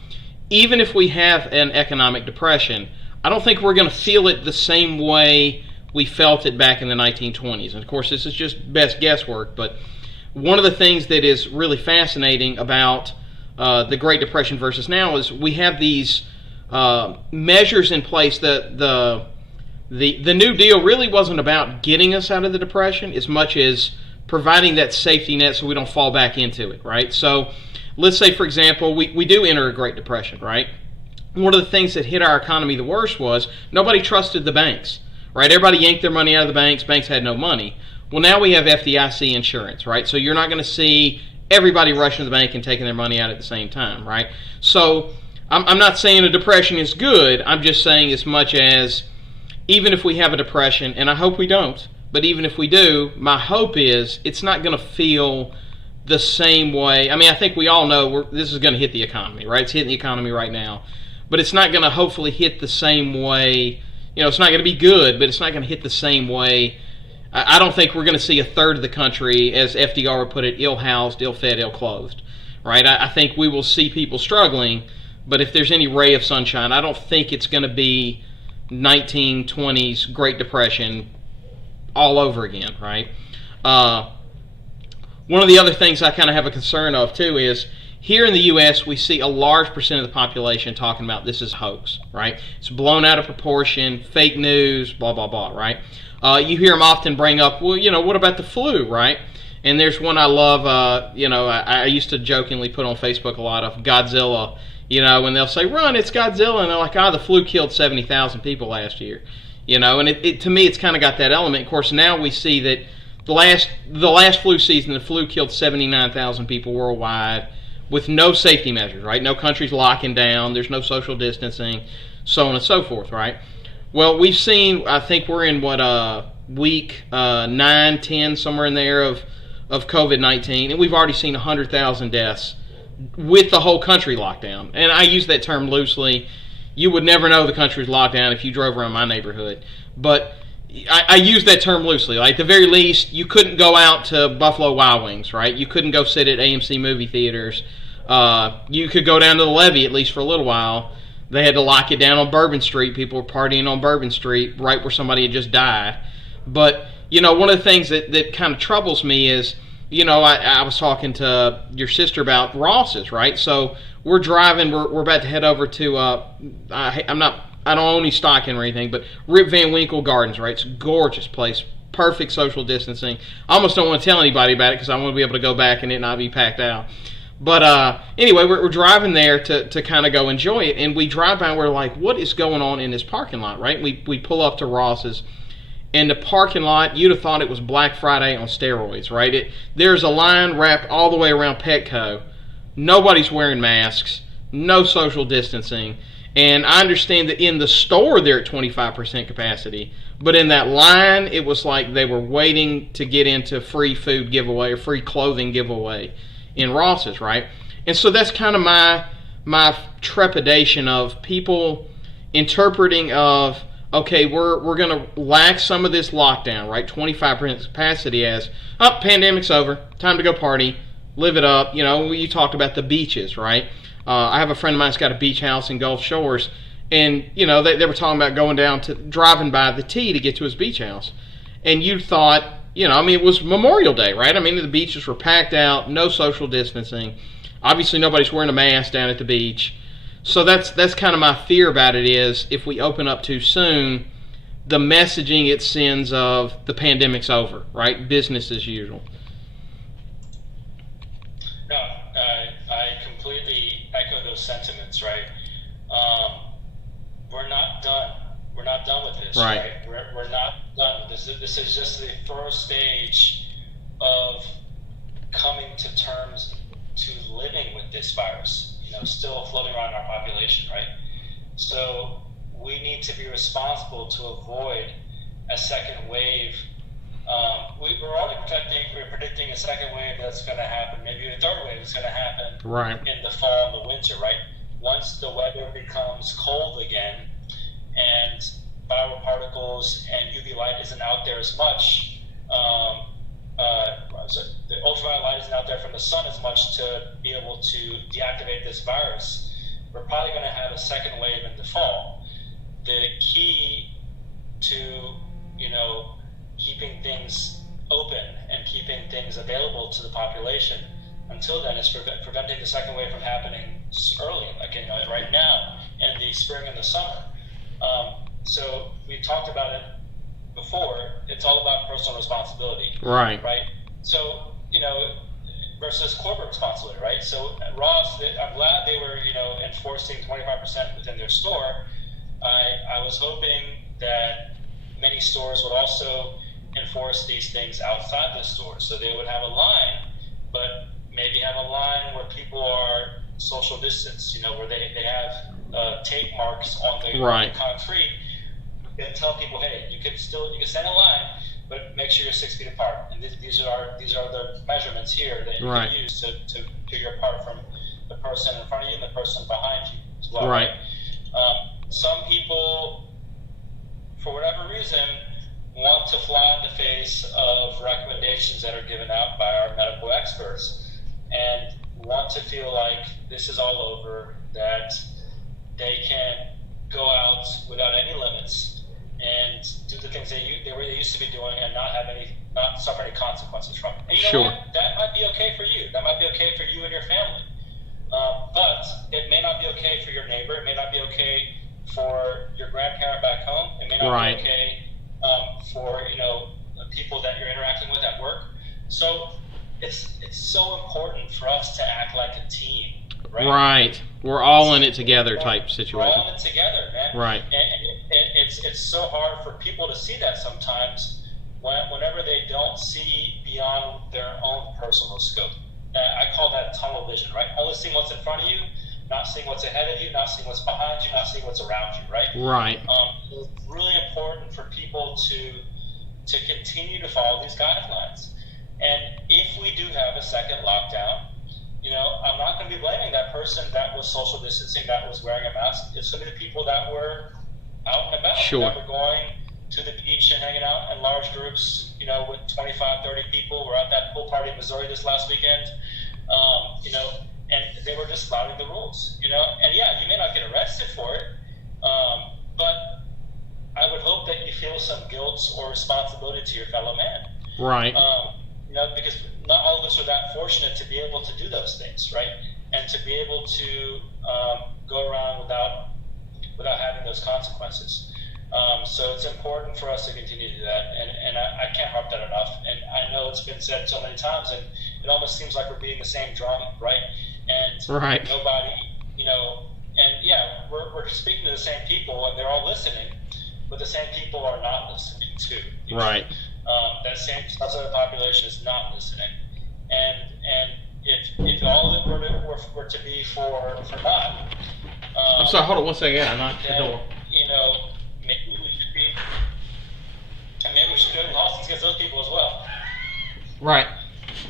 Even if we have an economic depression, I don't think we're going to feel it the same way we felt it back in the 1920s. And of course, this is just best guesswork, but one of the things that is really fascinating about the Great Depression versus now is we have these measures in place. The New Deal really wasn't about getting us out of the Depression as much as providing that safety net so we don't fall back into it, right? So let's say, for example, we do enter a Great Depression, right? One of the things that hit our economy the worst was nobody trusted the banks, right? Everybody yanked their money out of the banks. Banks had no money. Well, now we have FDIC insurance, right? So you're not going to see everybody rushing to the bank and taking their money out at the same time, right? So I'm not saying a depression is good. I'm just saying as much as even if we have a depression, and I hope we don't, but even if we do, my hope is it's not going to feel the same way. I mean, I think we all know this is going to hit the economy, right? It's hitting the economy right now. But it's not going to hopefully hit the same way. You know, it's not going to be good, but it's not going to hit the same way. I don't think we're going to see a third of the country, as FDR would put it, ill-housed, ill-fed, ill-clothed, right? I think we will see people struggling, but if there's any ray of sunshine, I don't think it's going to be 1920s Great Depression all over again, right? One of the other things I kind of have a concern of, too, is here in the U.S., we see a large percent of the population talking about this is a hoax, right? It's blown out of proportion, fake news, blah, blah, blah, right? You hear them often bring up, well, you know, what about the flu, right? And there's one I love, I used to jokingly put on Facebook a lot of Godzilla, you know, and they'll say, run, it's Godzilla, and they're like, the flu killed 70,000 people last year, you know, and it to me, it's kind of got that element. Of course, now we see that the last flu season, the flu killed 79,000 people worldwide, with no safety measures, right? No countries locking down. There's no social distancing, so on and so forth, right? Well, we've seen, I think we're in, week 9, 10, somewhere in there of COVID-19, and we've already seen 100,000 deaths with the whole country locked down. And I use that term loosely. You would never know the country's locked down if you drove around my neighborhood. But I use that term loosely. Like, at the very least, you couldn't go out to Buffalo Wild Wings, right? You couldn't go sit at AMC movie theaters. You could go down to the levee, at least for a little while. They had to lock it down on Bourbon Street. People were partying on Bourbon Street right where somebody had just died. But, you know, one of the things that kind of troubles me is, you know, I was talking to your sister about Ross's, right? So we're driving. We're about to head over to, I don't own any stock in or anything, but Rip Van Winkle Gardens, right? It's a gorgeous place. Perfect social distancing. I almost don't want to tell anybody about it because I want to be able to go back and it not be packed out. But anyway, we're driving there to kind of go enjoy it, and we drive by and we're like, what is going on in this parking lot, right? We pull up to Ross's, and the parking lot, you'd have thought it was Black Friday on steroids, right? There's a line wrapped all the way around Petco. Nobody's wearing masks, no social distancing, and I understand that in the store they're at 25% capacity, but in that line, it was like they were waiting to get into free food giveaway or free clothing giveaway in Ross's, right? And so that's kind of my trepidation of people interpreting of, okay, we're going to lax some of this lockdown, right? 25% capacity as, pandemic's over, time to go party, live it up. You know, you talked about the beaches, right? I have a friend of mine that's got a beach house in Gulf Shores, and, you know, they were talking about going down to, driving by the T to get to his beach house. And you thought, I mean, it was Memorial Day, right? I mean, the beaches were packed out, no social distancing. Obviously, nobody's wearing a mask down at the beach. So that's kind of my fear about it is if we open up too soon, the messaging it sends of the pandemic's over, right? Business as usual. No, I completely echo those sentiments, right? We're not done. We're not done with this, right? We're not done. This is just the first stage of coming to terms to living with this virus, still floating around our population, right? So we need to be responsible to avoid a second wave. We're predicting a second wave that's going to happen. Maybe a third wave is going to happen in the fall and the winter, right? Once the weather becomes cold again and viral particles and UV light isn't out there as much, the ultraviolet light isn't out there from the sun as much to be able to deactivate this virus, we're probably going to have a second wave in the fall. The key to, keeping things open and keeping things available to the population until then is preventing the second wave from happening early, like right now in the spring and the summer. So we talked about it before. It's all about personal responsibility, right? So versus corporate responsibility, right? So at Ross, I'm glad they were enforcing 25% within their store. I was hoping that many stores would also enforce these things outside the store, so they would have a line, but maybe have a line where people are social distance, where they have tape marks on the concrete and tell people, hey, you can stand in line, but make sure you're 6 feet apart. And these are the measurements here that you can use to figure apart from the person in front of you and the person behind you as well. Right. Some people, for whatever reason, want to fly in the face of recommendations that are given out by our medical experts and want to feel like this is all over, that they can go out without any limits and do the things they used to be doing and not suffer any consequences from it. And you know what? That might be okay for you. That might be okay for you and your family. But it may not be okay for your neighbor. It may not be okay for your grandparent back home. It may not be okay for the people that you're interacting with at work. So it's so important for us to act like a team, right? Right. We're all in it together type situation. We're all in it together, man. Right. And it's so hard for people to see that sometimes whenever they don't see beyond their own personal scope. I call that tunnel vision, right? Only seeing what's in front of you, not seeing what's ahead of you, not seeing what's behind you, not seeing what's around you, right? Right. It's really important for people to continue to follow these guidelines. And if we do have a second lockdown, I'm not going to be blaming that person that was social distancing, that was wearing a mask. It's going to be the people that were out and about, that were going to the beach and hanging out in large groups, with 25, 30 people. We're at that pool party in Missouri this last weekend, and they were just flouting the rules, and yeah, you may not get arrested for it, but I would hope that you feel some guilt or responsibility to your fellow man. Right. Because not all of us are that fortunate to be able to do those things, right? And to be able to go around without having those consequences. So it's important for us to continue to do that, and I can't harp that enough. And I know it's been said so many times, and it almost seems like we're beating the same drum, right? And nobody, and yeah, we're speaking to the same people, and they're all listening, but the same people are not listening too. Right. That same subset of the population is not listening, and if all of it were to be for naught. I'm sorry. Hold on one second. I knocked the door. Maybe we should go to lawsuits against those people as well. Right.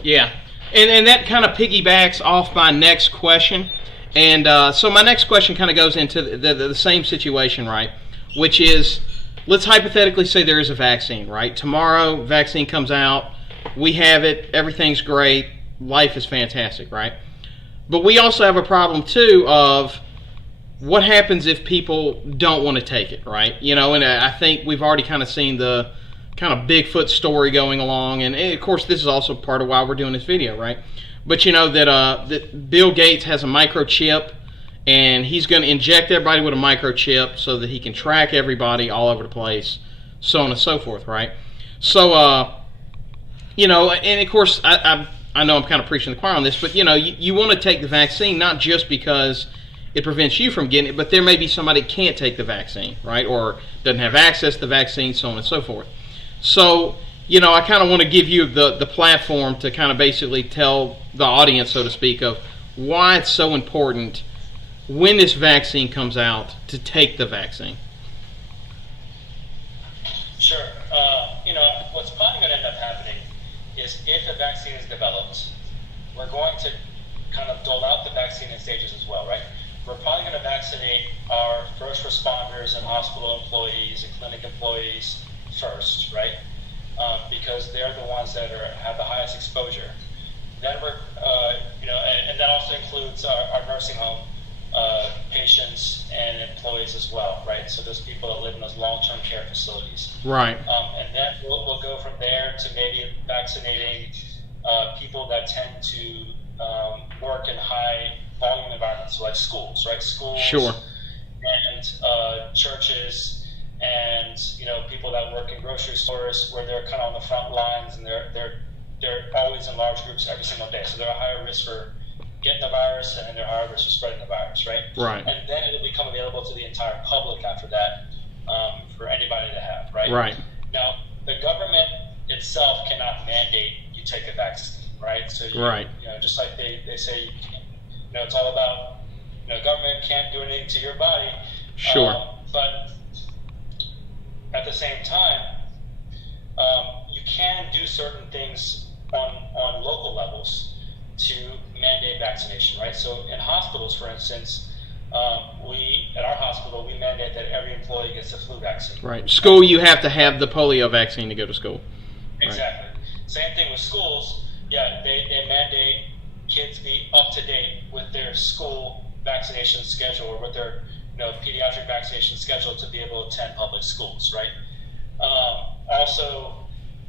Yeah. And that kind of piggybacks off my next question. And so my next question kind of goes into the same situation, right? Which is, let's hypothetically say there is a vaccine, right? Tomorrow, vaccine comes out. We have it. Everything's great. Life is fantastic, right? But we also have a problem, too, of what happens if people don't want to take it, right? And I think we've already kind of seen the kind of Bigfoot story going along, and of course this is also part of why we're doing this video, right? But you know that Bill Gates has a microchip, and he's going to inject everybody with a microchip so that he can track everybody all over the place, so on and so forth, right? So, you know, and of course I know I'm kind of preaching the choir on this, but you know, you want to take the vaccine not just because it prevents you from getting it, but there may be somebody that can't take the vaccine, right? Or doesn't have access to the vaccine, so on and so forth. So, you know, I kind of want to give you the platform to kind of basically tell the audience, so to speak, of why it's so important when this vaccine comes out to take the vaccine. Sure. You know, what's probably going to end up happening is if a vaccine is developed, we're going to kind of dole out the vaccine in stages as well, right? We're probably going to vaccinate our first responders and hospital employees and clinic employees first, right? Because they're the ones that have the highest exposure. Then we're, you know, and that also includes our nursing home patients and employees as well, right? So those people that live in those long-term care facilities. Right. And then we'll go from there to maybe vaccinating people that tend to work in high volume environments, so like schools, right? Schools. Sure. And churches. And you know, people that work in grocery stores where they're kind of on the front lines, and they're always in large groups every single day, so they're a higher risk for getting the virus, and they're higher risk for spreading the virus, right? Right. And then it'll become available to the entire public after that, for anybody to have, right? Right. Now, the government itself cannot mandate you take a vaccine, right? So right. You know, just like they say, you know, it's all about, you know, government can't do anything to your body. Sure. But at the same time, you can do certain things on local levels to mandate vaccination, right? So in hospitals, for instance, at our hospital, we mandate that every employee gets a flu vaccine. Right. School, you have to have the polio vaccine to go to school. Exactly. Right. Same thing with schools. Yeah, they mandate kids be up to date with their school vaccination schedule, or with their pediatric vaccination schedule to be able to attend public schools, right? Also,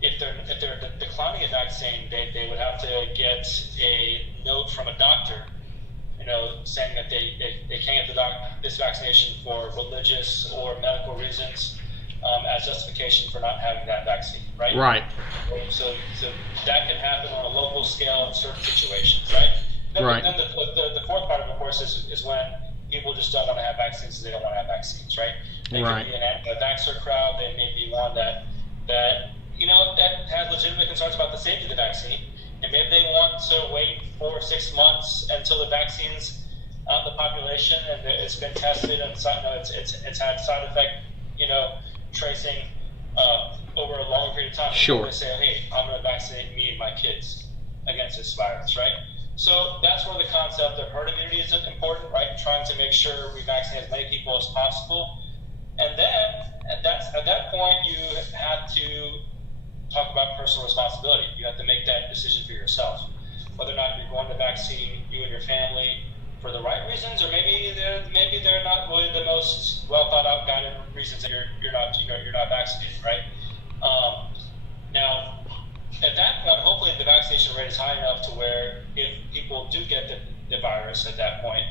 if they're declining a vaccine, they would have to get a note from a doctor, saying that they can't get this vaccination for religious or medical reasons, as justification for not having that vaccine, right? Right. So that can happen on a local scale in certain situations, right? Right. Then the fourth part of course, is when people just don't want to have vaccines, so they don't want to have vaccines, right? They right. could be an anti-vaxxer crowd. They may be one that has legitimate concerns about the safety of the vaccine, and maybe they want to wait 4 or 6 months until the vaccine's out in the population and it's been tested and it's had side effect, tracing over a long period of time. Sure. They say, hey, I'm going to vaccinate me and my kids against this virus, right? So that's where the concept of herd immunity is important, right? Trying to make sure we vaccinate as many people as possible. And then at that point, you have to talk about personal responsibility. You have to make that decision for yourself, whether or not you're going to vaccine you and your family for the right reasons, or maybe they're not really the most well thought out, guided reasons that you're not vaccinated, right? Now, at that point, hopefully the vaccination rate is high enough to where if people do get the virus at that point,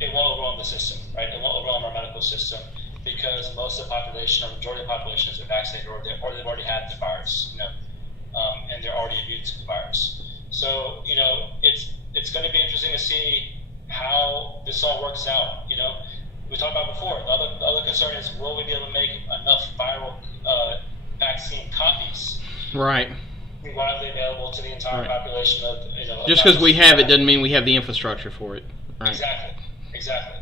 it won't overwhelm the system, right? It won't overwhelm our medical system, because most of the population, or majority of the population, has been vaccinated, or they've already had the virus, and they're already immune to the virus. So, it's going to be interesting to see how this all works out. We talked about before. The other concern is, will we be able to make enough viral vaccine copies? Right. Be widely available to the entire right. population of just because we have it doesn't mean we have the infrastructure for it. Right. Exactly.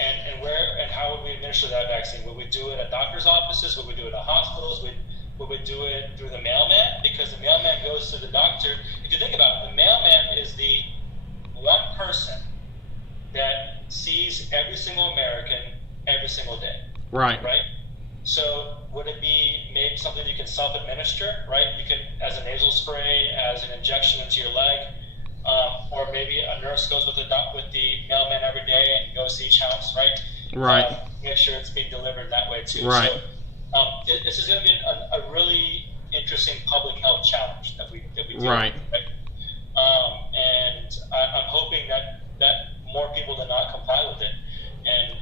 And how would we administer that vaccine? Would we do it at doctors' offices? Would we do it at hospitals? Would we do it through the mailman? Because the mailman goes to the doctor. If you think about it, the mailman is the one person that sees every single American every single day. Right. Right? So would it be maybe something you can self-administer, right? You can, as a nasal spray, as an injection into your leg, or maybe a nurse goes with the mailman every day and goes to each house, right? Right. Make sure it's being delivered that way too. Right. This is going to be a really interesting public health challenge that we do. Right. And I'm hoping that more people than not comply with it and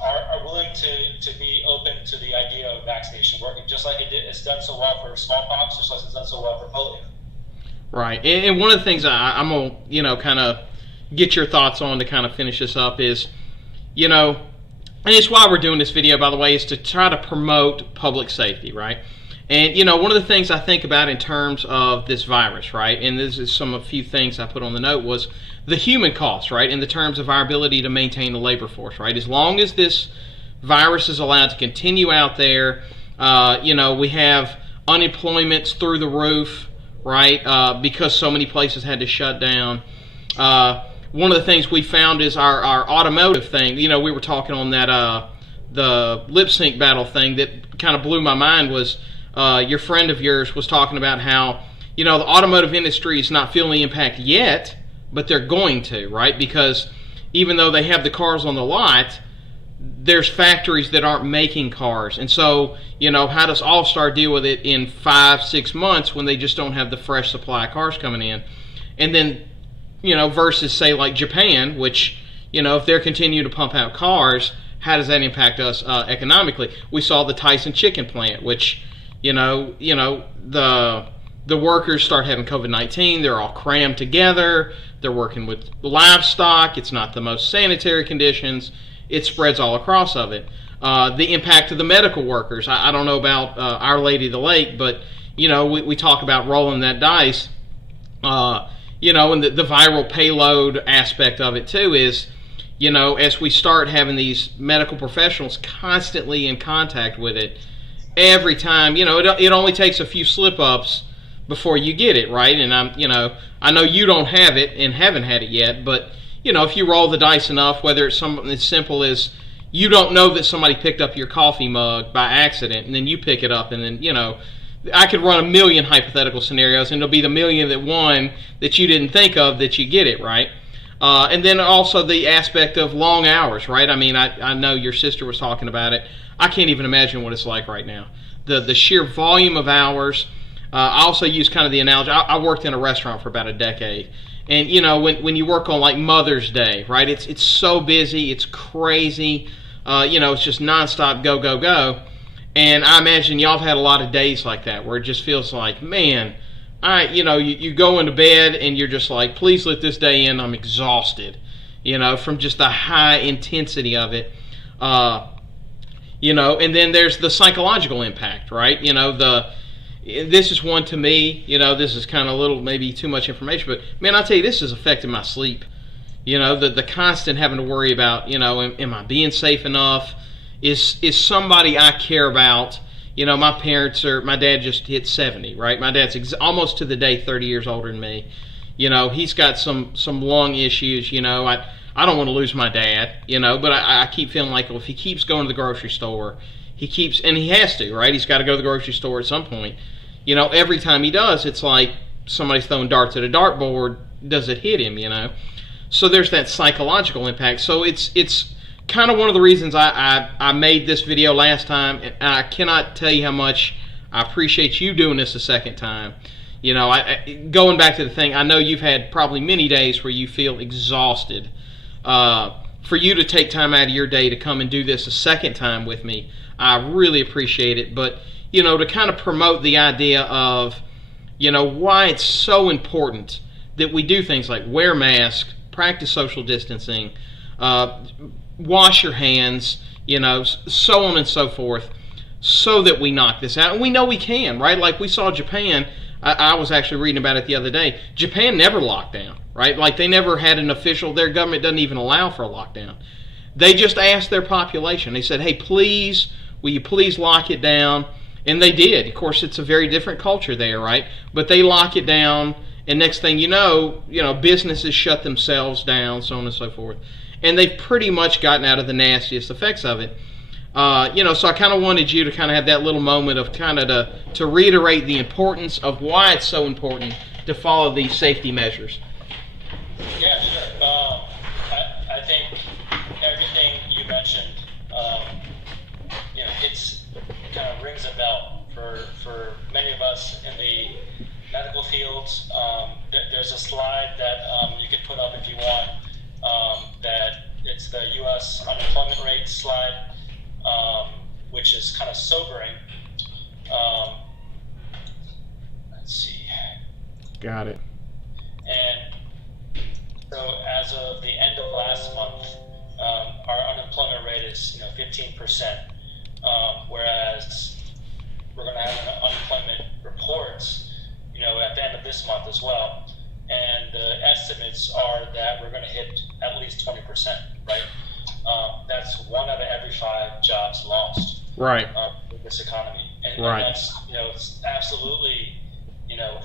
are willing to be open to the idea of vaccination working, just like it's done so well for smallpox, just like it's done so well for polio. Right. And one of the things I'm going to, kind of get your thoughts on to kind of finish this up is, and it's why we're doing this video, by the way, is to try to promote public safety, right? And, one of the things I think about in terms of this virus, right, and this is a few things I put on the note, was the human cost, right, in the terms of our ability to maintain the labor force, right? As long as this virus is allowed to continue out there, we have unemployment's through the roof, right, because so many places had to shut down. One of the things we found is our automotive thing. We were talking on that the lip sync battle thing that kind of blew my mind was your friend of yours was talking about how, the automotive industry is not feeling the impact yet, but they're going to, right? Because even though they have the cars on the lot, there's factories that aren't making cars. And so, how does All-Star deal with it in 5-6 months when they just don't have the fresh supply of cars coming in? And then, versus say like Japan, which, if they're continuing to pump out cars, how does that impact us economically? We saw the Tyson chicken plant, which, the workers start having COVID-19. They're all crammed together. They're working with livestock. It's not the most sanitary conditions. It spreads all across of it. The impact of the medical workers. I don't know about Our Lady of the Lake, but, we talk about rolling that dice. And the viral payload aspect of it too is, as we start having these medical professionals constantly in contact with it, every time, it only takes a few slip-ups before you get it, right? And I know you don't have it and haven't had it yet, but, if you roll the dice enough, whether it's something as simple as you don't know that somebody picked up your coffee mug by accident, and then you pick it up, and then, I could run a million hypothetical scenarios, and it'll be the million that you didn't think of that you get it, right? And then also the aspect of long hours, right? I mean, I know your sister was talking about it. I can't even imagine what it's like right now. The sheer volume of hours. I also use kind of the analogy. I worked in a restaurant for about a decade. And, when you work on, like, Mother's Day, right, it's so busy, it's crazy, it's just nonstop go, go, go. And I imagine y'all have had a lot of days like that where it just feels like, man, you go into bed and you're just like, please let this day end. I'm exhausted, from just the high intensity of it. And then there's the psychological impact, right? This is one to me, this is kind of a little, maybe too much information, but man, I tell you, this has affected my sleep. The constant having to worry about, am I being safe enough? Is somebody I care about? My dad just hit 70, right? My dad's almost to the day 30 years older than me. He's got some lung issues, I don't want to lose my dad, but I keep feeling like, well, if he keeps going to the grocery store, and he has to, right? He's got to go to the grocery store at some point. Every time he does, it's like somebody's throwing darts at a dartboard. Does it hit him, So there's that psychological impact. So it's kind of one of the reasons I made this video last time, and I cannot tell you how much I appreciate you doing this a second time. Going back to the thing, I know you've had probably many days where you feel exhausted. For you to take time out of your day to come and do this a second time with me, I really appreciate it. But, to kind of promote the idea of, why it's so important that we do things like wear masks, practice social distancing, wash your hands, so on and so forth, so that we knock this out. And we know we can, right? Like we saw Japan. I was actually reading about it the other day. Japan never locked down, right? Like they never had an official, their government doesn't even allow for a lockdown. They just asked their population. They said, hey, please, will you please lock it down? And they did. Of course, it's a very different culture there, right? But they lock it down, and next thing you know, businesses shut themselves down, so on and so forth. And they've pretty much gotten out of the nastiest effects of it. So I kind of wanted you to kind of have that little moment of kind of to reiterate the importance of why it's so important to follow these safety measures. Yeah, sure. I think everything you mentioned, it's kind of rings us in the medical field. There's a slide that you can put up if you want. That it's the U.S. unemployment rate slide, which is kind of sobering. Let's see. Got it. And so as of the end of last month, our unemployment rate is 15%, whereas we're going to have an unemployment report at the end of this month as well. And the estimates are that we're going to hit at least 20%, right? That's 1 out of every 5 jobs lost. Right. In this economy. And that's, it's absolutely,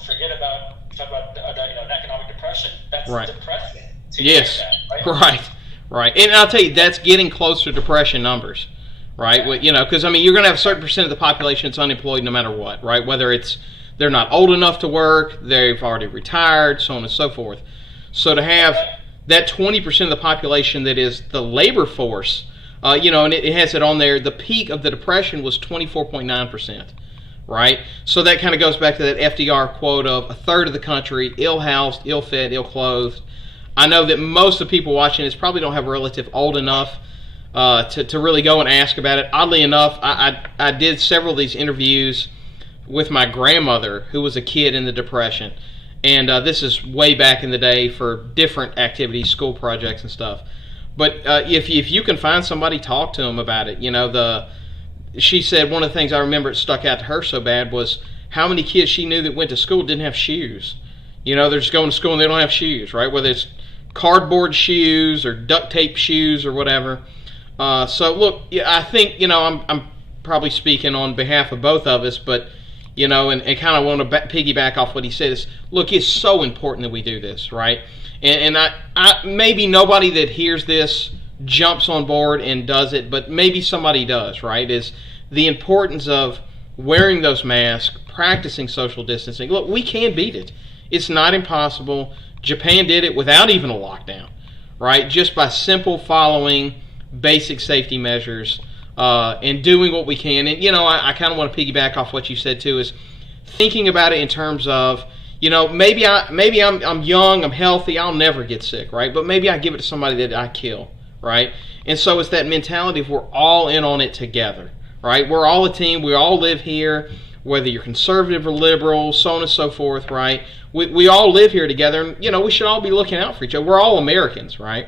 forget about, talk about an economic depression. That's depressing to hear that, right? Right. And I'll tell you, that's getting close to depression numbers, right? Yeah. Because, you're going to have a certain percent of the population that's unemployed no matter what, right? Whether it's they're not old enough to work, they've already retired, so on and so forth. So to have that 20% of the population that is the labor force, and it has it on there, the peak of the depression was 24.9%, right? So that kind of goes back to that FDR quote of a third of the country ill-housed, ill-fed, ill-clothed. I know that most of the people watching this probably don't have a relative old enough to really go and ask about it. Oddly enough, I did several of these interviews with my grandmother, who was a kid in the Depression. And this is way back in the day for different activities, school projects and stuff. But if you can find somebody, talk to them about it. She said one of the things I remember it stuck out to her so bad was how many kids she knew that went to school didn't have shoes. They're just going to school and they don't have shoes, right? Whether it's cardboard shoes or duct tape shoes or whatever. So look, I think I'm probably speaking on behalf of both of us, but and kind of want to piggyback off what he said is, look, it's so important that we do this, right? And I maybe nobody that hears this jumps on board and does it, but maybe somebody does, right? Is the importance of wearing those masks, practicing social distancing. Look, we can beat it. It's not impossible. Japan did it without even a lockdown, right? Just by simple following basic safety measures. And doing what we can. And, I kind of want to piggyback off what you said, too, is thinking about it in terms of, maybe I'm young, I'm healthy, I'll never get sick, right? But maybe I give it to somebody that I kill, right? And so it's that mentality of we're all in on it together, right? We're all a team. We all live here, whether you're conservative or liberal, so on and so forth, right? We all live here together, and, we should all be looking out for each other. We're all Americans, right?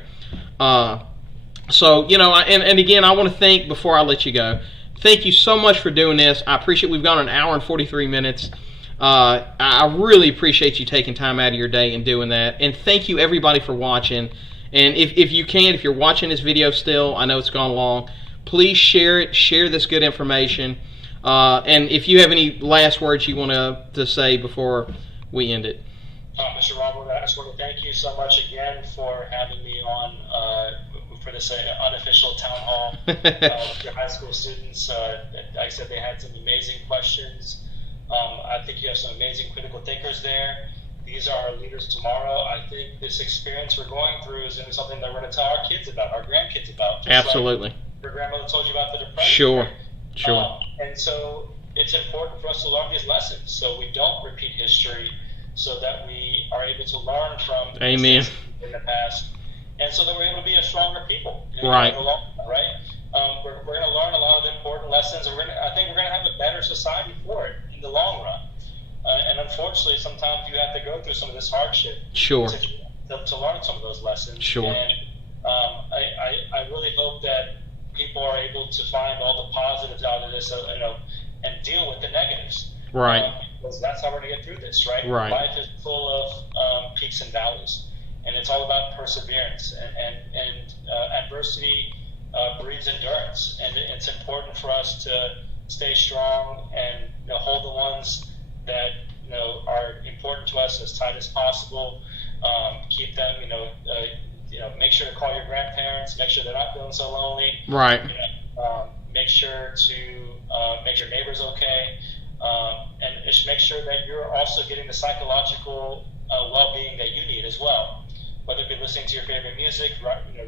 So, and again, I want to thank, before I let you go, thank you so much for doing this. I appreciate we've gone an hour and 43 minutes. I really appreciate you taking time out of your day and doing that. And thank you, everybody, for watching. And if you can, if you're watching this video still, I know it's gone long, please share it. Share this good information. And if you have any last words you want to say before we end it. Mr. Robert, I just want to thank you so much again for having me on for this unofficial town hall with your high school students. Like I said, they had some amazing questions. I think you have some amazing critical thinkers there. These are our leaders tomorrow. I think this experience we're going through is going to be something that we're going to tell our kids about, our grandkids about. Just absolutely. Like your grandmother told you about the depression. Sure. And so it's important for us to learn these lessons so we don't repeat history, so that we are able to learn from Amen. In the past, and so that we're able to be a stronger people. Right. Right. We're going to learn a lot of the important lessons, and I think we're going to have a better society for it in the long run. And unfortunately, sometimes you have to go through some of this hardship. Sure. To learn some of those lessons. Sure. And I really hope that people are able to find all the positives out of this, and deal with the negatives. Right. Because that's how we're going to get through this, right? Right. Life is full of peaks and valleys, and it's all about perseverance. And adversity breeds endurance, and it's important for us to stay strong and hold the ones that are important to us as tight as possible. Keep them, make sure to call your grandparents. Make sure they're not feeling so lonely. Right. Make sure to make your neighbors okay. And just make sure that you're also getting the psychological well-being that you need as well, whether it be listening to your favorite music,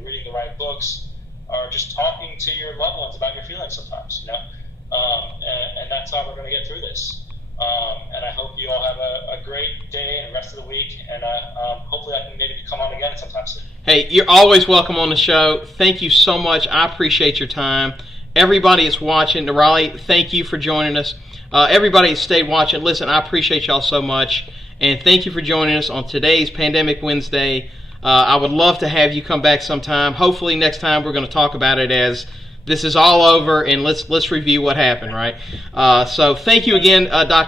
reading the right books, or just talking to your loved ones about your feelings sometimes, and that's how we're going to get through this. And I hope you all have a great day and rest of the week. And hopefully I can maybe come on again sometime soon. Hey, you're always welcome on the show. Thank you so much. I appreciate your time. Everybody that's watching, Raleigh, thank you for joining us. Everybody that stayed watching, listen, I appreciate y'all so much. And thank you for joining us on today's Pandemic Wednesday. I would love to have you come back sometime. Hopefully next time we're going to talk about it as this is all over, and let's review what happened, right? So thank you again, Dr.